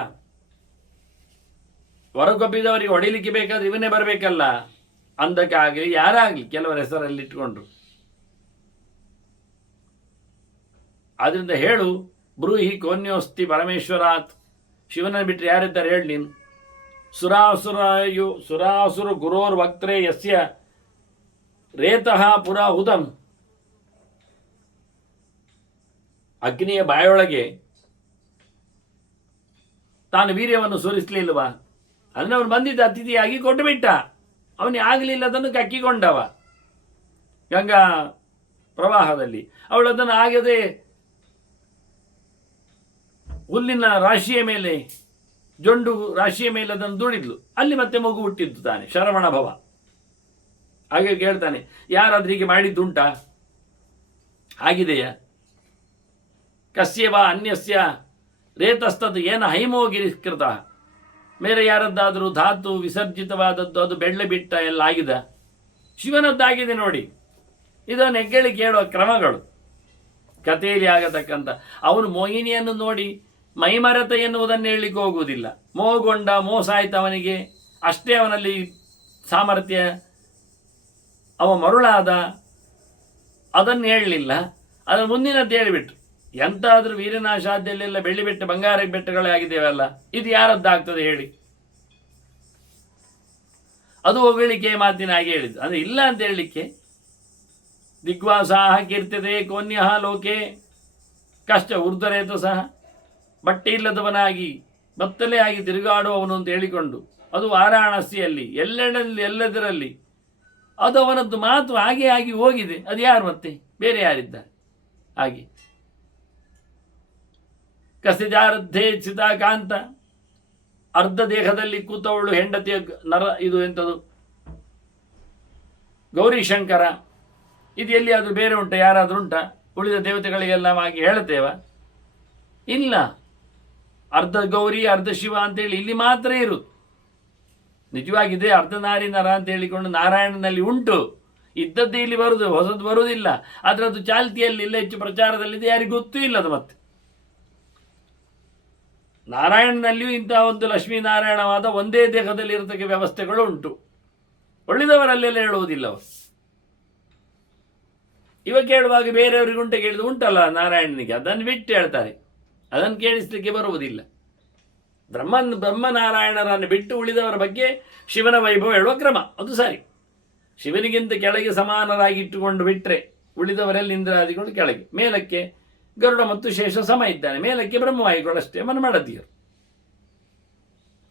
ಹೊರಗೊಬ್ಬಿದವರಿಗೆ ಹೊಡಿಲಿಕ್ಕೆ ಬೇಕಾದ್ರೆ ಇವನೇ ಬರಬೇಕಲ್ಲ. ಅಂದಕ್ಕಾಗಲಿ ಯಾರಾಗಲಿ ಕೆಲವರ ಹೆಸರಲ್ಲಿ ಇಟ್ಕೊಂಡ್ರು. ಆದ್ರಿಂದ ಹೇಳು, ಬ್ರೂಹಿ ಕೋನ್ಯೋಸ್ತಿ ಪರಮೇಶ್ವರಾತ್. ಶಿವನನ್ನು ಬಿಟ್ಟರೆ ಯಾರಿದ್ದಾರೆ ಹೇಳಿ ನೀನು? ಸುರಾಸುರ ಗುರೋರ್ ವಕ್ತ್ರೇ ಯಸ್ಯ ರೇತಃ ಪುರಾಹುತಂ. ಅಗ್ನಿಯ ಬಾಯೊಳಗೆ ತಾನು ವೀರ್ಯವನ್ನು ಸುರಿಸಲಿಲ್ವಾ? ಅಂದ್ರೆ ಅವನು ಬಂದಿದ್ದ ಅತಿಥಿಯಾಗಿ ಕೊಟ್ಟು ಬಿಟ್ಟ. ಅವನಿಗೆ ಆಗಲಿಲ್ಲ, ಅದನ್ನು ಕಕ್ಕಿಕೊಂಡವ ಗಂಗಾ ಪ್ರವಾಹದಲ್ಲಿ. ಅವಳದನ್ನು ಆಗದೆ ಹುಲ್ಲಿನ ರಾಶಿಯ ಮೇಲೆ, ಜೊಂಡು ರಾಶಿಯ ಮೇಲೆ ಅದನ್ನು ದುಡಿದ್ಲು. ಅಲ್ಲಿ ಮತ್ತೆ ಮಗು ಹುಟ್ಟಿದ್ದು ತಾನೆ, ಶರವಣ ಭವ. ಹಾಗೆ ಕೇಳ್ತಾನೆ, ಯಾರಾದ್ರೂ ಹೀಗೆ ಮಾಡಿದ್ದುಂಟಾ? ಆಗಿದೆಯಾ? ಕಸ್ಯವ ಅನ್ಯಸ್ಯ ರೇತಸ್ತದ್ದು ಏನ ಹೈಮೋಗಿರಿಸ್ಕೃತ. ಬೇರೆ ಯಾರದ್ದಾದರೂ ಧಾತು ವಿಸರ್ಜಿತವಾದದ್ದು ಅದು ಬೆಳ್ಳೆ ಬಿಟ್ಟ ಎಲ್ಲ ಆಗಿದೆ. ಶಿವನದ್ದಾಗಿದೆ ನೋಡಿ. ಇದನ್ನು ಹೆಗ್ಗಳಿ ಕೇಳುವ ಕ್ರಮಗಳು ಕಥೆಯಲ್ಲಿ ಆಗತಕ್ಕಂಥ. ಅವನು ಮೋಹಿನಿಯನ್ನು ನೋಡಿ ಮೈಮರೆತ ಎನ್ನುವುದನ್ನು ಹೇಳಲಿಕ್ಕೆ ಹೋಗುವುದಿಲ್ಲ. ಮೋಹಗೊಂಡ, ಮೋಸ ಆಯ್ತು ಅವನಿಗೆ, ಅಷ್ಟೇ ಅವನಲ್ಲಿ ಸಾಮರ್ಥ್ಯ, ಅವ ಮರುಳಾದ, ಅದನ್ನು ಹೇಳಲಿಲ್ಲ. ಅದನ್ನು ಮುಂದಿನದ್ದು ಹೇಳಿಬಿಟ್ರು. ಎಂತಾದರೂ ವೀರನಾಶಾದ್ಯಲ್ಲೆಲ್ಲ ಬೆಳ್ಳಿ ಬೆಟ್ಟ ಬಂಗಾರ ಬೆಟ್ಟಗಳೇ ಆಗಿದ್ದೇವಲ್ಲ, ಇದು ಯಾರದ್ದಾಗ್ತದೆ ಹೇಳಿ? ಅದು ಹೊಗಳಿಕೆ ಮಾತಿನ ಹಾಗೆ ಹೇಳಿದ್ದು. ಅಂದರೆ ಇಲ್ಲ ಅಂತ ಹೇಳಲಿಕ್ಕೆ. ದಿಗ್ವಾಸಾಹ ಕೀರ್ತಿತೆ ಕೋನ್ಯಃ ಲೋಕೆ ಕಷ್ಟ ಊರ್ಧ್ವರೇತು ಸಹ. ಬಟ್ಟೆ ಇಲ್ಲದವನಾಗಿ ಬತ್ತಲೇ ಆಗಿ ತಿರುಗಾಡುವವನು ಅಂತ ಹೇಳಿಕೊಂಡು, ಅದು ವಾರಾಣಸಿಯಲ್ಲಿ ಎಲ್ಲದರಲ್ಲಿ ಅದು ಅವನದ್ದು ಮಾತು ಹಾಗೆ ಆಗಿ ಹೋಗಿದೆ. ಅದು ಯಾರು ಮತ್ತೆ? ಬೇರೆ ಯಾರಿದ್ದಾರೆ ಹಾಗೆ? ಕಸಿಜಾರದ್ಧೇ ಚಿತಾಕಾಂತ, ಅರ್ಧ ದೇಹದಲ್ಲಿ ಕೂತವಳು ಹೆಂಡತಿಯ ಇದು ಎಂಥದು ಗೌರಿಶಂಕರ. ಇದು ಎಲ್ಲಿಯಾದರೂ ಬೇರೆ ಉಂಟ? ಯಾರಾದರೂ ಉಂಟ? ಉಳಿದ ದೇವತೆಗಳಿಗೆಲ್ಲ ಆಗಿ ಹೇಳ್ತೇವ? ಇಲ್ಲ. ಅರ್ಧ ಗೌರಿ ಅರ್ಧ ಶಿವ ಅಂತೇಳಿ ಇಲ್ಲಿ ಮಾತ್ರ ಇರುವುದು. ನಿಜವಾಗಿದೆ ಅರ್ಧ ನಾರಿ ನರ ಅಂತ ಹೇಳಿಕೊಂಡು ನಾರಾಯಣನಲ್ಲಿ ಉಂಟು. ಇದ್ದದ್ದೇ ಇಲ್ಲಿ ಬರುವುದು, ಹೊಸದು ಬರುವುದಿಲ್ಲ. ಆದರೆ ಅದು ಚಾಲ್ತಿಯಲ್ಲಿ ಇಲ್ಲ, ಹೆಚ್ಚು ಪ್ರಚಾರದಲ್ಲಿದೆ, ಯಾರಿಗೂ ಗೊತ್ತೂ ಇಲ್ಲ ಅದು. ಮತ್ತೆ ನಾರಾಯಣನಲ್ಲಿಯೂ ಇಂತಹ ಒಂದು ಲಕ್ಷ್ಮೀನಾರಾಯಣವಾದ ಒಂದೇ ದೇಹದಲ್ಲಿ ಇರತಕ್ಕ ವ್ಯವಸ್ಥೆಗಳು ಉಂಟು. ಉಳಿದವರಲ್ಲೆಲ್ಲ ಹೇಳುವುದಿಲ್ಲ ಅವರು. ಇವ ಕೇಳುವಾಗ ಬೇರೆಯವರಿಗೆ ಉಂಟೆ ಕೇಳಿದ ಉಂಟಲ್ಲ ನಾರಾಯಣನಿಗೆ, ಅದನ್ನು ಬಿಟ್ಟು ಹೇಳ್ತಾರೆ. ಅದನ್ನು ಕೇಳಿಸ್ಲಿಕ್ಕೆ ಬರುವುದಿಲ್ಲ. ಬ್ರಹ್ಮನಾರಾಯಣರನ್ನು ಬಿಟ್ಟು ಉಳಿದವರ ಬಗ್ಗೆ ಶಿವನ ವೈಭವ ಹೇಳುವ ಕ್ರಮ ಅದು ಸರಿ. ಶಿವನಿಗಿಂತ ಕೆಳಗೆ ಸಮಾನರಾಗಿ ಇಟ್ಟುಕೊಂಡು ಬಿಟ್ಟರೆ ಉಳಿದವರೆಲ್ಲ ಇಂದ್ರಾದಿಗಳು ಕೆಳಗೆ, ಮೇಲಕ್ಕೆ ಗರುಡ ಮತ್ತು ಶೇಷ ಸಮ ಇದ್ದಾನೆ, ಮೇಲಕ್ಕೆ ಬ್ರಹ್ಮವಾಯುಗಳಷ್ಟೇ ಮನ್ಮಡದಿಯರು.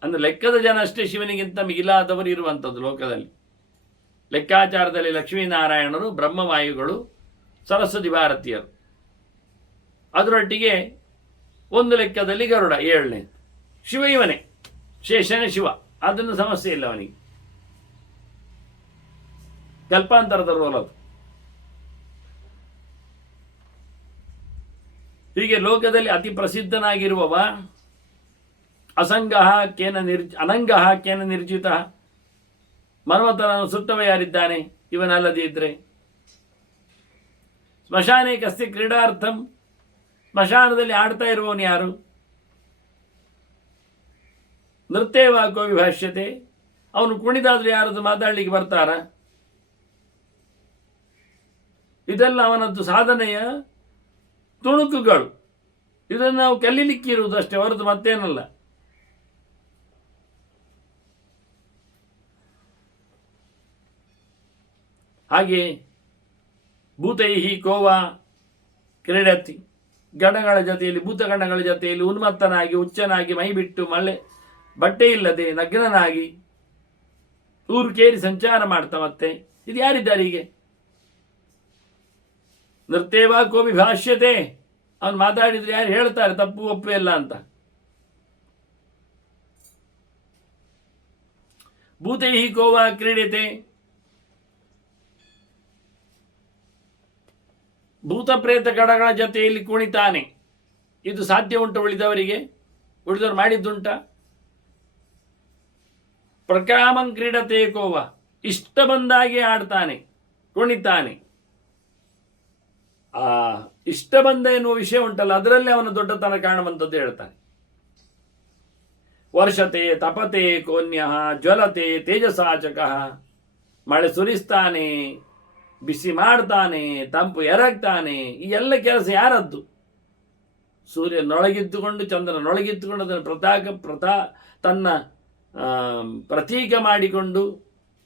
ಅಂದ್ರೆ ಲೆಕ್ಕದ ಜನ ಅಷ್ಟೇ ಶಿವನಿಗಿಂತ ಮಿಗಿಲಾದವರು ಇರುವಂಥದ್ದು ಲೋಕದಲ್ಲಿ. ಲೆಕ್ಕಾಚಾರದಲ್ಲಿ ಲಕ್ಷ್ಮೀನಾರಾಯಣರು, ಬ್ರಹ್ಮವಾಯುಗಳು, ಸರಸ್ವತಿ ಭಾರತೀಯರು, ಅದರೊಟ್ಟಿಗೆ ಒಂದು ಲೆಕ್ಕದಲ್ಲಿ ಗರುಡ 7ನೇ, ಶಿವ ಇವನೇ. ಶೇಷನೇ ಶಿವ, ಅದನ್ನು ಸಮಸ್ಯೆ ಇಲ್ಲ ಅವನಿಗೆ. ಕಲ್ಪಾಂತರದ ರೋಲ್ ಅದು. ಹೀಗೆ ಲೋಕದಲ್ಲಿ ಅತಿ ಪ್ರಸಿದ್ಧನಾಗಿರುವವ ಅಸಂಗಃ ಅನಂಗಃ ಕೇನ ನಿರ್ಜಿತ, ಮನ್ಮಥನನ್ನು ಸುಟ್ಟವ ಯಾರಿದ್ದಾನೆ ಇವನಲ್ಲದೇ ಇದ್ರೆ. ಸ್ಮಶಾನೆ ಕಸ್ತಿ ಕ್ರೀಡಾರ್ಥಂ, ಸ್ಮಶಾನದಲ್ಲಿ ಆಡ್ತಾ ಇರುವವನು ಯಾರು? ನೃತ್ಯವ ಕೋವಿ ಭಾಷ್ಯತೆ, ಅವನು ಕುಣಿದಾದ್ರೆ ಯಾರದು ಮಾತಾಡಲಿಕ್ಕೆ ಬರ್ತಾರ? ಇದೆಲ್ಲ ಅವನದ್ದು ಸಾಧನೆಯ ತುಣುಕುಗಳು. ಇದನ್ನು ನಾವು ಕಲೀಲಿಕ್ಕಿರುವುದಷ್ಟೇ ಹೊರತು ಮತ್ತೇನಲ್ಲ. ಹಾಗೆ ಭೂತೈಹಿ ಕೋವಾ ಕ್ರೀಡತಿ, ಗಣಗಳ ಜೊತೆಯಲ್ಲಿ ಭೂತಗಣಗಳ ಜೊತೆಯಲ್ಲಿ ಉನ್ಮತ್ತನಾಗಿ ಹುಚ್ಚನಾಗಿ ಮೈಬಿಟ್ಟು ಬಟ್ಟೆ ಇಲ್ಲದೆ ನಗ್ನನಾಗಿ ಊರು ಕೇರಿ ಸಂಚಾರ ಮಾಡ್ತಾ ಮತ್ತೆ ಇದು ಯಾರಿದ್ದಾರೆ ಹೀಗೆ? ನೃತ್ಯವಾ ಕೋವಿ ಭಾಷ್ಯತೆ, ಅವನು ಮಾತಾಡಿದ್ರೆ ಯಾರು ಹೇಳ್ತಾರೆ ತಪ್ಪು ಒಪ್ಪು ಎಲ್ಲ ಅಂತ. ಭೂತೈಹಿ ಕೋವಾ ಕ್ರೀಡತೆ, ಭೂತ ಪ್ರೇತ ಗಣಗಳ ಜೊತೆಯಲ್ಲಿ ಕುಣಿತಾನೆ. ಇದು ಸಾಧ್ಯ ಉಂಟು ಉಳಿದವರಿಗೆ? ಉಳಿದವರು ಮಾಡಿದ್ದುಂಟ? ಪ್ರಕ್ರಾಮಂ ಕ್ರೀಡತೆ ಕೋವ, ಇಷ್ಟ ಬಂದಾಗೆ ಆಡ್ತಾನೆ, ಕುಣಿತಾನೆ. ಆ ಇಷ್ಟ ಬಂದ ಎನ್ನುವ ವಿಷಯ ಉಂಟಲ್ಲ, ಅದರಲ್ಲಿ ಅವನ ದೊಡ್ಡತನ ಕಾಣುವಂಥದ್ದು ಹೇಳ್ತಾನೆ. ವರ್ಷತೆ ತಪತೆ ಕೋನ್ಯ ಜ್ವಲತೆ ತೇಜಸಾಚಕಃ, ಮಳೆ ಸುರಿಸ್ತಾನೆ, ಬಿಸಿ ಮಾಡ್ತಾನೆ, ತಂಪು ಎರಗ್ತಾನೆ. ಈ ಎಲ್ಲ ಕೆಲಸ ಯಾರದ್ದು? ಸೂರ್ಯನೊಳಗಿದ್ದುಕೊಂಡು ಚಂದ್ರನೊಳಗಿದ್ದುಕೊಂಡು ಅದನ್ನು ತನ್ನ ಪ್ರತೀಕ ಮಾಡಿಕೊಂಡು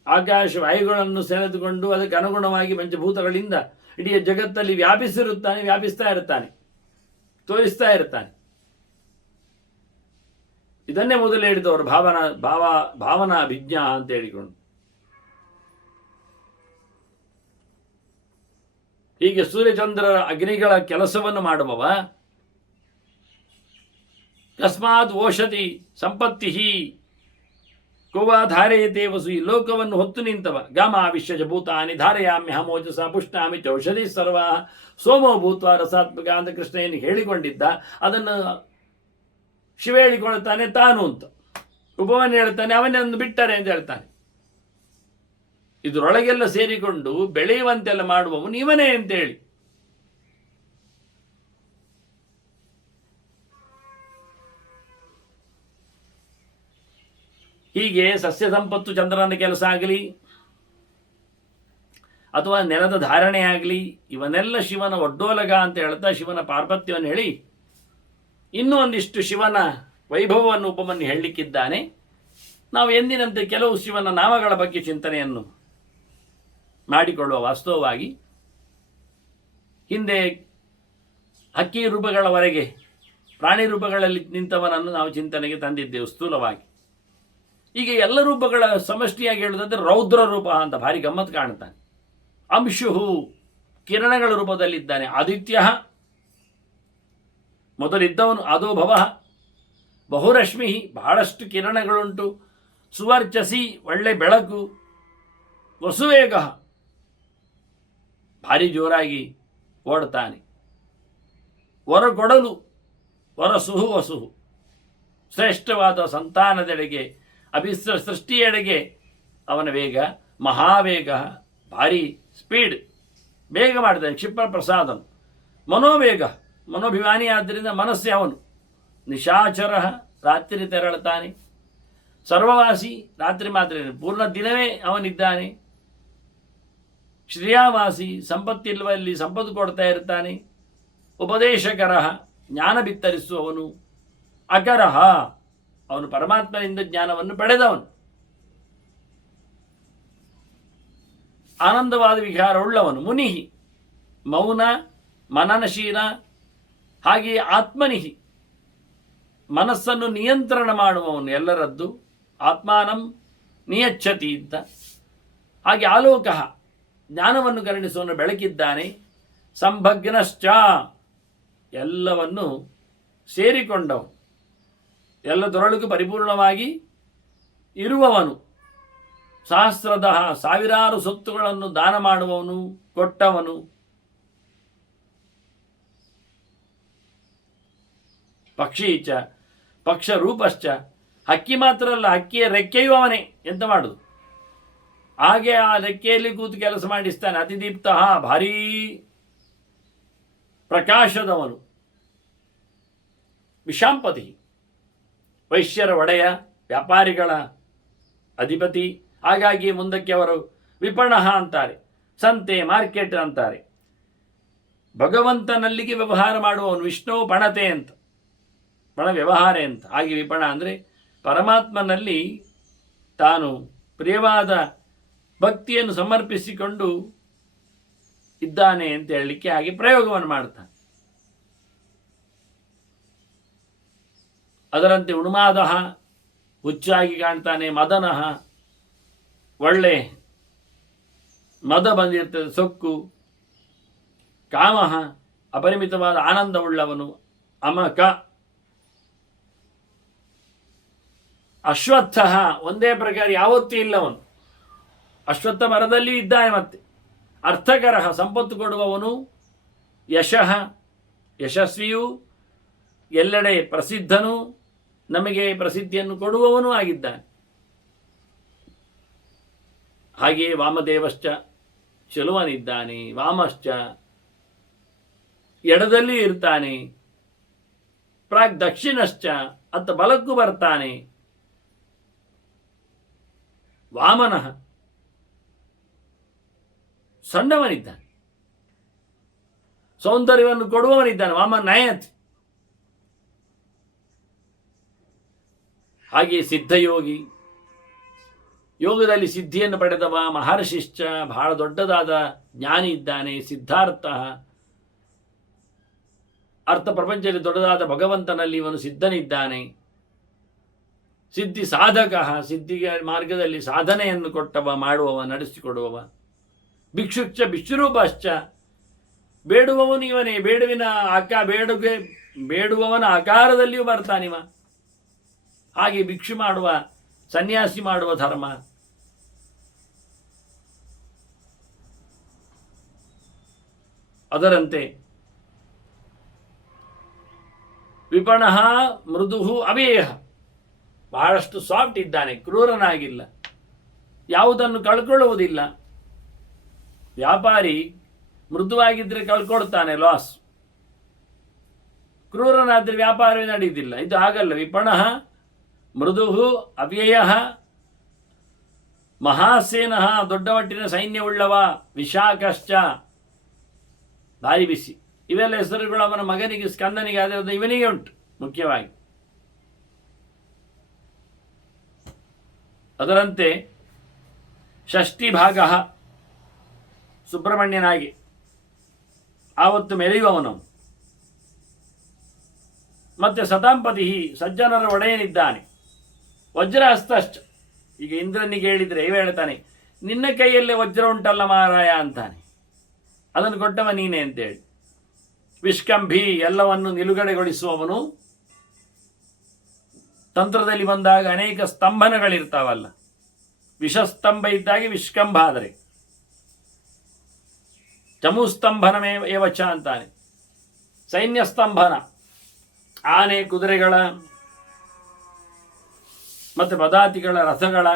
ಆಕಾಶ ವಾಯುಗಳನ್ನು ಸೆಳೆದುಕೊಂಡು ಅದಕ್ಕೆ ಅನುಗುಣವಾಗಿ ಪಂಚಭೂತಗಳಿಂದ ಇಡೀ ಜಗತ್ತಲ್ಲಿ ವ್ಯಾಪಿಸ್ತಾ ಇರ್ತಾನೆ, ತೋರಿಸ್ತಾ ಇರ್ತಾನೆ. ಇದನ್ನೇ ಮೊದಲು ಹೇಳಿದವರು ಭಾವನಾ ಅಭಿಜ್ಞಾ ಅಂತ ಹೇಳಿಕೊಂಡು. ಹೀಗೆ ಸೂರ್ಯಚಂದ್ರರ ಅಗ್ನಿಗಳ ಕೆಲಸವನ್ನು ಮಾಡುವವ. ಕಸ್ಮಾತ್ ಓಷಧಿ ಸಂಪತ್ತಿ ಕೋವಾ ಧಾರೆಯತೆ ವಸು, ಈ ಲೋಕವನ್ನು ಹೊತ್ತು ನಿಂತವ. ಗಾಮ ವಿಶ್ವಜ ಭೂತಾನಿ ಧಾರಯಾಮ್ಯ ಮೋಜಸ ಪುಷ್ಣಾಮಿ ಔಷಧಿ ಸರ್ವ ಸೋಮೋ ಭೂತ್ವ ರಸಾತ್ಮಕ ಅಂತ ಕೃಷ್ಣ ಏನು ಹೇಳಿಕೊಂಡಿದ್ದ ಅದನ್ನು ಶಿವ ಹೇಳಿಕೊಳ್ತಾನೆ ತಾನು ಅಂತ. ಉಪಮನ್ಯು ಹೇಳ್ತಾನೆ ಅವನೇ ಒಂದು ಬಿಟ್ಟರೆ ಅಂತ ಹೇಳ್ತಾನೆ. ಇದರೊಳಗೆಲ್ಲ ಸೇರಿಕೊಂಡು ಬೆಳೆಯುವಂತೆಲ್ಲ ಮಾಡುವವನು ಇವನೇ ಅಂತೇಳಿ. ಹೀಗೆ ಸಸ್ಯ ಸಂಪತ್ತು ಚಂದ್ರನ ಕೆಲಸ ಆಗಲಿ ಅಥವಾ ನೆಲದ ಧಾರಣೆ ಆಗಲಿ, ಇವನೆಲ್ಲ ಶಿವನ ಒಡ್ಡೋಲಗ ಅಂತ ಹೇಳ್ತಾ ಶಿವನ ಪಾರ್ವತ್ಯವನ್ನು ಹೇಳಿ ಇನ್ನೂ ಒಂದಿಷ್ಟು ಶಿವನ ವೈಭವವನ್ನು ಉಪಮನ್ಯು ಹೇಳಲಿಕ್ಕಿದ್ದಾನೆ. ನಾವು ಎಂದಿನಂತೆ ಕೆಲವು ಶಿವನ ನಾಮಗಳ ಬಗ್ಗೆ ಚಿಂತನೆಯನ್ನು ಮಾಡಿಕೊಳ್ಳುವ. ವಾಸ್ತವವಾಗಿ ಹಿಂದೆ ಹಕ್ಕಿ ರೂಪಗಳವರೆಗೆ ಪ್ರಾಣಿ ರೂಪಗಳಲ್ಲಿ ನಿಂತವನನ್ನು ನಾವು ಚಿಂತನೆಗೆ ತಂದಿದ್ದೆವು ಸ್ಥೂಲವಾಗಿ. ಈಗ ಎಲ್ಲ ರೂಪಗಳ ಸಮಷ್ಟಿಯಾಗಿ ಹೇಳುವುದಾದ್ರೆ ರೌದ್ರ ರೂಪ ಅಂತ ಭಾರಿ ಗಮ್ಮತ್ತು ಕಾಣ್ತಾನೆ. ಅಂಶುಹು ಕಿರಣಗಳ ರೂಪದಲ್ಲಿದ್ದಾನೆ. ಆದಿತ್ಯ ಮೊದಲಿದ್ದವನು ಆದೋಭವ, ಬಹುರಶ್ಮಿ ಬಹಳಷ್ಟು ಕಿರಣಗಳುಂಟು, ಸುವರ್ಚಸಿ ಒಳ್ಳೆ ಬೆಳಕು, ವಸುವೇಗ ಭಾರಿ ಜೋರಾಗಿ ಓಡ್ತಾನೆ, ವರಕೊಡಲು ವರಸುಹು ವಸುಹು ಶ್ರೇಷ್ಠವಾದ ಸಂತಾನದೆಡೆಗೆ ಸೃಷ್ಟಿಯೆಡೆಗೆ ಅವನ ವೇಗ, ಮಹಾವೇಗ, ಭಾರಿ ಸ್ಪೀಡ್, ಬೇಗ ಮಾಡ್ತಾನೆ. ಕ್ಷಿಪ್ರ ಪ್ರಸಾದಂ ಮನೋವೇಗ, ಮನೋಭಿಮಾನಿ ಆದ್ದರಿಂದ ಮನಸ್ಸೇ ಅವನು. ನಿಶಾಚರ ರಾತ್ರಿ ತೆರಳುತ್ತಾನೆ, ಸರ್ವವಾಸಿ ರಾತ್ರಿ ಮಾತ್ರ ಪೂರ್ಣ ದಿನವೇ ಅವನಿದ್ದಾನೆ. ಶ್ರೇಯಾವಾಸಿ ಸಂಪತ್ತಿಲ್ಲವಲ್ಲಿ ಸಂಪತ್ತು ಕೊಡ್ತಾ ಇರ್ತಾನೆ. ಉಪದೇಶಕರ ಜ್ಞಾನ ಬಿತ್ತರಿಸುವವನು. ಅಕರಹ ಅವನು ಪರಮಾತ್ಮನಿಂದ ಜ್ಞಾನವನ್ನು ಪಡೆದವನು. ಆನಂದವಾದ ವಿಚಾರವುಳ್ಳವನು. ಮುನಿಹಿ ಮೌನ ಮನನಶೀಲ, ಹಾಗೆಯೇ ಆತ್ಮನಿಹಿ ಮನಸ್ಸನ್ನು ನಿಯಂತ್ರಣ ಮಾಡುವವನು ಎಲ್ಲರದ್ದು. ಆತ್ಮಾನಂ ನಿಯಚ್ಛತಿ ಅಂತ. ಹಾಗೆ ಆಲೋಕ ಜ್ಞಾನವನ್ನು ಕರುಣಿಸುವನು, ಬೆಳಕಿದ್ದಾನೆ. ಸಂಭಗ್ನಶ್ಚ ಎಲ್ಲವನ್ನು ಸೇರಿಕೊಂಡವನು. ಎಲ್ಲದರೊಳಗೂ ಪರಿಪೂರ್ಣವಾಗಿ ಇರುವವನು, ಸಹಸ್ರದಹ ಸಾವಿರಾರು ಸೊತ್ತುಗಳನ್ನು ದಾನ ಮಾಡುವವನು, ಕೊಟ್ಟವನು. ಪಕ್ಷೀಚ ಪಕ್ಷ ರೂಪಶ್ಚ, ಹಕ್ಕಿ ಮಾತ್ರ ಅಲ್ಲ, ಹಕ್ಕಿಯ ರೆಕ್ಕೆಯೂ ಅವನೇ. ಎಂತ ಮಾಡುದು? ಹಾಗೆ ಆ ರೆಕ್ಕೆಯಲ್ಲಿ ಕೂತು ಕೆಲಸ ಮಾಡಿಸ್ತಾನೆ. ಅತಿದೀಪ್ತ, ಭಾರೀ ಪ್ರಕಾಶದವನು. ವಿಷಾಂಪತಿ, ವೈಶ್ಯರ ಒಡೆಯ, ವ್ಯಾಪಾರಿಗಳ ಅಧಿಪತಿ. ಹಾಗಾಗಿ ಮುಂದಕ್ಕೆ ಅವರು ವಿಪಣಃ ಅಂತಾರೆ, ಸಂತೆ ಮಾರ್ಕೆಟ್ ಅಂತಾರೆ. ಭಗವಂತನಲ್ಲಿಗೆ ವ್ಯವಹಾರ ಮಾಡುವವನು ವಿಷ್ಣು ಪಣತೆ ಅಂತ, ಪಣ ವ್ಯವಹಾರ ಅಂತ. ಹಾಗೆ ವಿಪಣ ಅಂದರೆ ಪರಮಾತ್ಮನಲ್ಲಿ ತಾನು ಪ್ರಿಯವಾದ ಭಕ್ತಿಯನ್ನು ಸಮರ್ಪಿಸಿಕೊಂಡು ಇದ್ದಾನೆ ಅಂತ ಹೇಳಲಿಕ್ಕೆ ಹಾಗೆ ಪ್ರಯೋಗವನ್ನು ಮಾಡ್ತಾನೆ. ಅದರಂತೆ ಉನ್ಮಾದಃ, ಹುಚ್ಚಾಗಿ ಕಾಣ್ತಾನೆ. ಮದನಃ, ಒಳ್ಳೆ ಮದ ಬಂದಿರ್ತದೆ, ಸೊಕ್ಕು. ಕಾಮಃ, ಅಪರಿಮಿತವಾದ ಆನಂದವುಳ್ಳವನು. ಅಮಕ, ಅಶ್ವತ್ಥ, ಒಂದೇ ಪ್ರಕಾರ ಯಾವತ್ತೂ ಇಲ್ಲವನು, ಅಶ್ವತ್ಥ ಮರದಲ್ಲಿ ಇದ್ದಾನೆ. ಮತ್ತೆ ಅರ್ಥಕರಃ, ಸಂಪತ್ತು ಕೊಡುವವನು. ಯಶಃ, ಯಶಸ್ವಿಯೂ, ಎಲ್ಲೆಡೆ ಪ್ರಸಿದ್ಧನು, ನಮಗೆ ಪ್ರಸಿದ್ಧಿಯನ್ನು ಕೊಡುವವನೂ ಆಗಿದ್ದಾನೆ. ಹಾಗೆಯೇ ವಾಮದೇವಶ್ಚ, ಚಲುವನಿದ್ದಾನೆ. ವಾಮಶ್ಚ, ಎಡದಲ್ಲಿ ಇರ್ತಾನೆ. ಪ್ರಾಗ್ ದಕ್ಷಿಣಶ್ಚ, ಅತ್ತ ಬಲಕ್ಕೂ ಬರ್ತಾನೆ. ವಾಮನಃ, ಸಣ್ಣವನಿದ್ದಾನೆ, ಸೌಂದರ್ಯವನ್ನು ಕೊಡುವವನಿದ್ದಾನೆ. ವಾಮನ ನಯತ್. ಹಾಗೆ ಸಿದ್ಧಯೋಗಿ, ಯೋಗದಲ್ಲಿ ಸಿದ್ಧಿಯನ್ನು ಪಡೆದವ. ಮಹರ್ಷಿಶ್ಚ, ಬಹಳ ದೊಡ್ಡದಾದ ಜ್ಞಾನಿ ಇದ್ದಾನೆ. ಸಿದ್ಧಾರ್ಥ, ಅರ್ಥ ಪ್ರಪಂಚದಲ್ಲಿ ದೊಡ್ಡದಾದ ಭಗವಂತನಲ್ಲಿ ಇವನು ಸಿದ್ಧನಿದ್ದಾನೆ. ಸಿದ್ಧಿ ಸಾಧಕ, ಸಿದ್ಧಿಗೆ ಮಾರ್ಗದಲ್ಲಿ ಸಾಧನೆಯನ್ನು ಕೊಟ್ಟವ, ಮಾಡುವವ, ನಡೆಸಿಕೊಡುವವ. ಭಿಕ್ಷುಶ್ಚ ವಿಶ್ವರೂಪಶ್ಚ, ಬೇಡುವವನು ಇವನೇ. ಬೇಡುವವನ ಆಕಾರದಲ್ಲಿಯೂ ಬರ್ತಾನಿವ. ಹಾಗೆ ಭಿಕ್ಷು ಮಾಡುವ, ಸನ್ಯಾಸಿ ಮಾಡುವ ಧರ್ಮ. ಅದರಂತೆ ವಿಪಣಃ ಮೃದುಹು ಅವ್ಯಯ, ಬಹಳಷ್ಟು ಸಾಫ್ಟ್ ಇದ್ದಾನೆ, ಕ್ರೂರನಾಗಿಲ್ಲ, ಯಾವುದನ್ನು ಕಳ್ಕೊಳ್ಳುವುದಿಲ್ಲ. ವ್ಯಾಪಾರಿ ಮೃದುವಾಗಿದ್ದರೆ ಕಳ್ಕೊಳ್ತಾನೆ, ಲಾಸ್. ಕ್ರೂರನಾದರೆ ವ್ಯಾಪಾರವೇ ನಡೆಯುವುದಿಲ್ಲ. ಇದು ಆಗಲ್ಲ. ವಿಪಣಃ ಮೃದುಹು ಅವ್ಯಯ, ಮಹಾಸೇನಃ, ದೊಡ್ಡ ಮಟ್ಟಿನ ಸೈನ್ಯವುಳ್ಳವ. ವಿಶಾಖಶ್ಚ, ಭಾರಿ ಬಿಸಿ. ಇವೆಲ್ಲ ಹೆಸರುಗಳು ಅವನ ಮಗನಿಗೆ, ಸ್ಕಂದನಿಗೆ, ಆದರೆ ಇವನಿಗೆ ಉಂಟು ಮುಖ್ಯವಾಗಿ. ಅದರಂತೆ ಷಷ್ಠಿ ಭಾಗ, ಸುಬ್ರಹ್ಮಣ್ಯನಾಗಿ ಆವತ್ತು ಮೆರೆಯುವವನು. ಮತ್ತೆ ಸತಾಂಪತಿ, ಸಜ್ಜನರ ಒಡೆಯನಿದ್ದಾನೆ. ವಜ್ರಹಸ್ತಶ್ಚ, ಈಗ ಇಂದ್ರನಿಗೆ ಹೇಳಿದರೆ ಇವ ಹೇಳ್ತಾನೆ, ನಿನ್ನ ಕೈಯಲ್ಲೇ ವಜ್ರ ಉಂಟಲ್ಲ ಮಾರಾಯ ಅಂತಾನೆ. ಅದನ್ನು ಕೊಟ್ಟವ ನೀನೆ ಅಂತೇಳಿ. ವಿಷ್ಕಂಭಿ, ಎಲ್ಲವನ್ನು ನಿಲುಗಡೆಗೊಳಿಸುವವನು. ತಂತ್ರದಲ್ಲಿ ಬಂದಾಗ ಅನೇಕ ಸ್ತಂಭನಗಳಿರ್ತಾವಲ್ಲ, ವಿಷಸ್ತಂಭ ಇದ್ದಾಗೆ ವಿಷ್ಕಂಭ. ಆದರೆ ಚಮುಸ್ತಂಭನಮೇ ಏವಚ ಅಂತಾನೆ. ಸೈನ್ಯ ಸ್ತಂಭನ, ಆನೆ, ಕುದುರೆಗಳ ಮತ್ತು ಪದಾತಿಗಳ, ರಥಗಳ,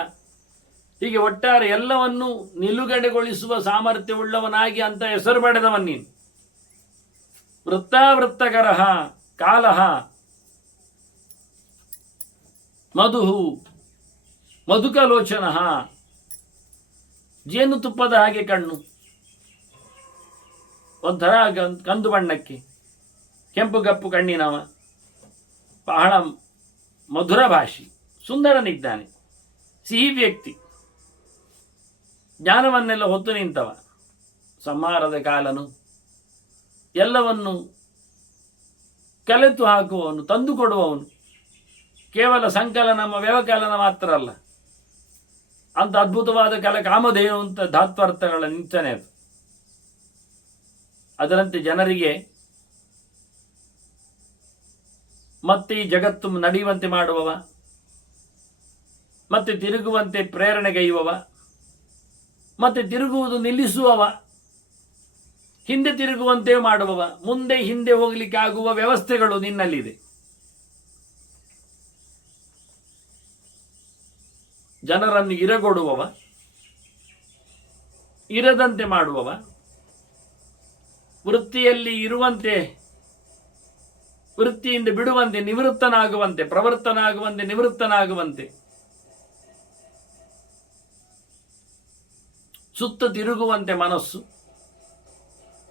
ಹೀಗೆ ಒಟ್ಟಾರೆ ಎಲ್ಲವನ್ನು ನಿಲುಗಡೆಗೊಳಿಸುವ ಸಾಮರ್ಥ್ಯವುಳ್ಳವನಾಗಿ ಅಂತ ಹೆಸರು ಪಡೆದವನ್ ನೀನು. ವೃತ್ತಾವೃತ್ತಕರಃ ಕಾಲಃ, ಮಧುಹು ಮಧುಕಲೋಚನಃ, ಜೇನುತುಪ್ಪದ ಹಾಗೆ ಕಣ್ಣು, ಒಂಥರ ಕಂದು ಬಣ್ಣಕ್ಕೆ, ಕೆಂಪು ಗಪ್ಪು ಕಣ್ಣಿನವ, ಬಹಳ ಮಧುರ ಭಾಷಿ, ಸುಂದರನಿದ್ದಾನೆ. ಸಿಹಿ ವ್ಯಕ್ತಿ, ಜ್ಞಾನವನ್ನೆಲ್ಲ ಹೊತ್ತು ನಿಂತವ. ಸಂಹಾರದ ಕಾಲನು, ಎಲ್ಲವನ್ನು ಕಲೆತು ಹಾಕುವವನು, ತಂದುಕೊಡುವವನು. ಕೇವಲ ಸಂಕಲನ ವ್ಯವಕಲನ ಮಾತ್ರ ಅಲ್ಲ, ಅಂತ ಅದ್ಭುತವಾದ ಕಾಮಧೇನು ಅಂತ ಧಾತ್ವರ್ಥಗಳ ನಿಂಚನೆ ಅದು. ಅದರಂತೆ ಜನರಿಗೆ ಮತ್ತೆ ಈ ಜಗತ್ತು ನಡೆಯುವಂತೆ ಮಾಡುವವ, ಮತ್ತೆ ತಿರುಗುವಂತೆ ಪ್ರೇರಣೆಗೈಯುವವ, ಮತ್ತೆ ತಿರುಗುವುದು ನಿಲ್ಲಿಸುವವ, ಹಿಂದೆ ತಿರುಗುವಂತೆ ಮಾಡುವವ, ಮುಂದೆ ಹಿಂದೆ ಹೋಗ್ಲಿಕ್ಕೆ ಆಗುವ ವ್ಯವಸ್ಥೆಗಳು ನಿನ್ನಲ್ಲಿದೆ. ಜನರನ್ನು ಇರಗೊಡುವವ, ಇರದಂತೆ ಮಾಡುವವ, ವೃತ್ತಿಯಲ್ಲಿ ಇರುವಂತೆ ವೃತ್ತಿಯಿಂದ ಬಿಡುವಂತೆ ನಿವೃತ್ತನಾಗುವಂತೆ, ಪ್ರವರ್ತನಾಗುವಂತೆ ನಿವೃತ್ತನಾಗುವಂತೆ, ಸುತ್ತ ತಿರುಗುವಂತೆ ಮನಸ್ಸು,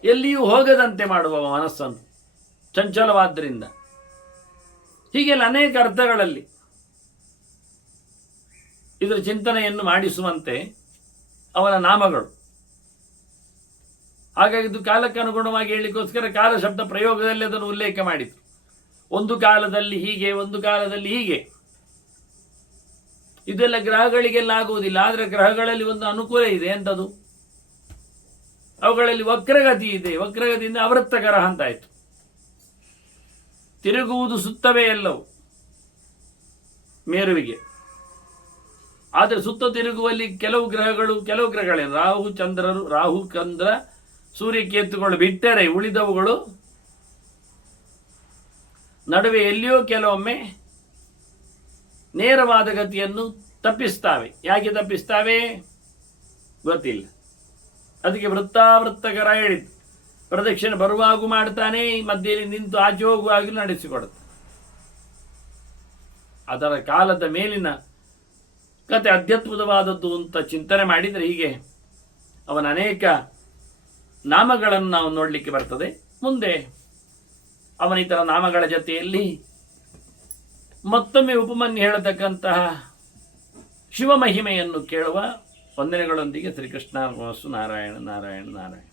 ಎಲ್ಲಿಯೂ ಹೋಗದಂತೆ ಮಾಡುವವ ಮನಸ್ಸನ್ನು ಚಂಚಲವಾದ್ದರಿಂದ. ಹೀಗೆಲ್ಲ ಅನೇಕ ಅರ್ಥಗಳಲ್ಲಿ ಇದರ ಚಿಂತನೆಯನ್ನು ಮಾಡಿಸುವಂತೆ ಅವನ ನಾಮಗಳು. ಹಾಗಾಗಿ ಇದು ಕಾಲಕ್ಕೆ ಅನುಗುಣವಾಗಿ ಹೇಳಲಿಕ್ಕೋಸ್ಕರ ಕಾಲ ಶಬ್ದ ಪ್ರಯೋಗದಲ್ಲಿ ಅದನ್ನು ಉಲ್ಲೇಖ ಮಾಡಿತು. ಒಂದು ಕಾಲದಲ್ಲಿ ಹೀಗೆ, ಒಂದು ಕಾಲದಲ್ಲಿ ಹೀಗೆ. ಇದೆಲ್ಲ ಗ್ರಹಗಳಿಗೆಲ್ಲ ಆಗುವುದಿಲ್ಲ. ಆದರೆ ಗ್ರಹಗಳಲ್ಲಿ ಒಂದು ಅನುಕೂಲ ಇದೆ. ಎಂಥದ್ದು? ಅವುಗಳಲ್ಲಿ ವಕ್ರಗತಿ ಇದೆ. ವಕ್ರಗತಿಯಿಂದ ಅವೃತ್ತ ಗ್ರಹ ಅಂತಾಯಿತು. ತಿರುಗುವುದು ಸುತ್ತವೇ ಎಲ್ಲವೂ ಮೇರುವಿಗೆ. ಆದರೆ ಸುತ್ತ ತಿರುಗುವಲ್ಲಿ ಕೆಲವು ಗ್ರಹಗಳೇನು, ರಾಹು ಚಂದ್ರ ಸೂರ್ಯಕೇತುಗಳು ಬಿಟ್ಟರೆ ಉಳಿದವುಗಳು ನಡುವೆ ಎಲ್ಲಿಯೋ ಕೆಲವೊಮ್ಮೆ ನೇರವಾದ ಗತಿಯನ್ನು ತಪ್ಪಿಸ್ತಾವೆ. ಯಾಕೆ ತಪ್ಪಿಸ್ತಾವೆ ಗೊತ್ತಿಲ್ಲ. ಅದಕ್ಕೆ ವೃತ್ತಾವೃತ್ತಕರ ಹೇಳಿತು. ಪ್ರದಕ್ಷಿಣೆ ಬರುವಾಗೂ ಮಾಡ್ತಾನೆ, ಮಧ್ಯೆಯಲ್ಲಿ ನಿಂತು ಆಚೆ ಹೋಗುವಾಗಲೂ ನಡೆಸಿಕೊಡುತ್ತೆ. ಅದರ ಕಾಲದ ಮೇಲಿನ ಕತೆ ಅತ್ಯದ್ಭುತವಾದದ್ದು ಅಂತ ಚಿಂತನೆ ಮಾಡಿದರೆ ಹೀಗೆ ಅವನ ಅನೇಕ ನಾಮಗಳನ್ನು ನಾವು ನೋಡಲಿಕ್ಕೆ ಬರ್ತದೆ. ಮುಂದೆ ಅವನಿತರ ನಾಮಗಳ ಜೊತೆಯಲ್ಲಿ ಮತ್ತೊಮ್ಮೆ ಉಪಮನ್ಯು ಹೇಳತಕ್ಕಂತಹ ಶಿವಮಹಿಮೆಯನ್ನು ಕೇಳುವ ವಂದನೆಗಳೊಂದಿಗೆ ಶ್ರೀಕೃಷ್ಣ ನಾರಾಯಣ ನಾರಾಯಣ ನಾರಾಯಣ.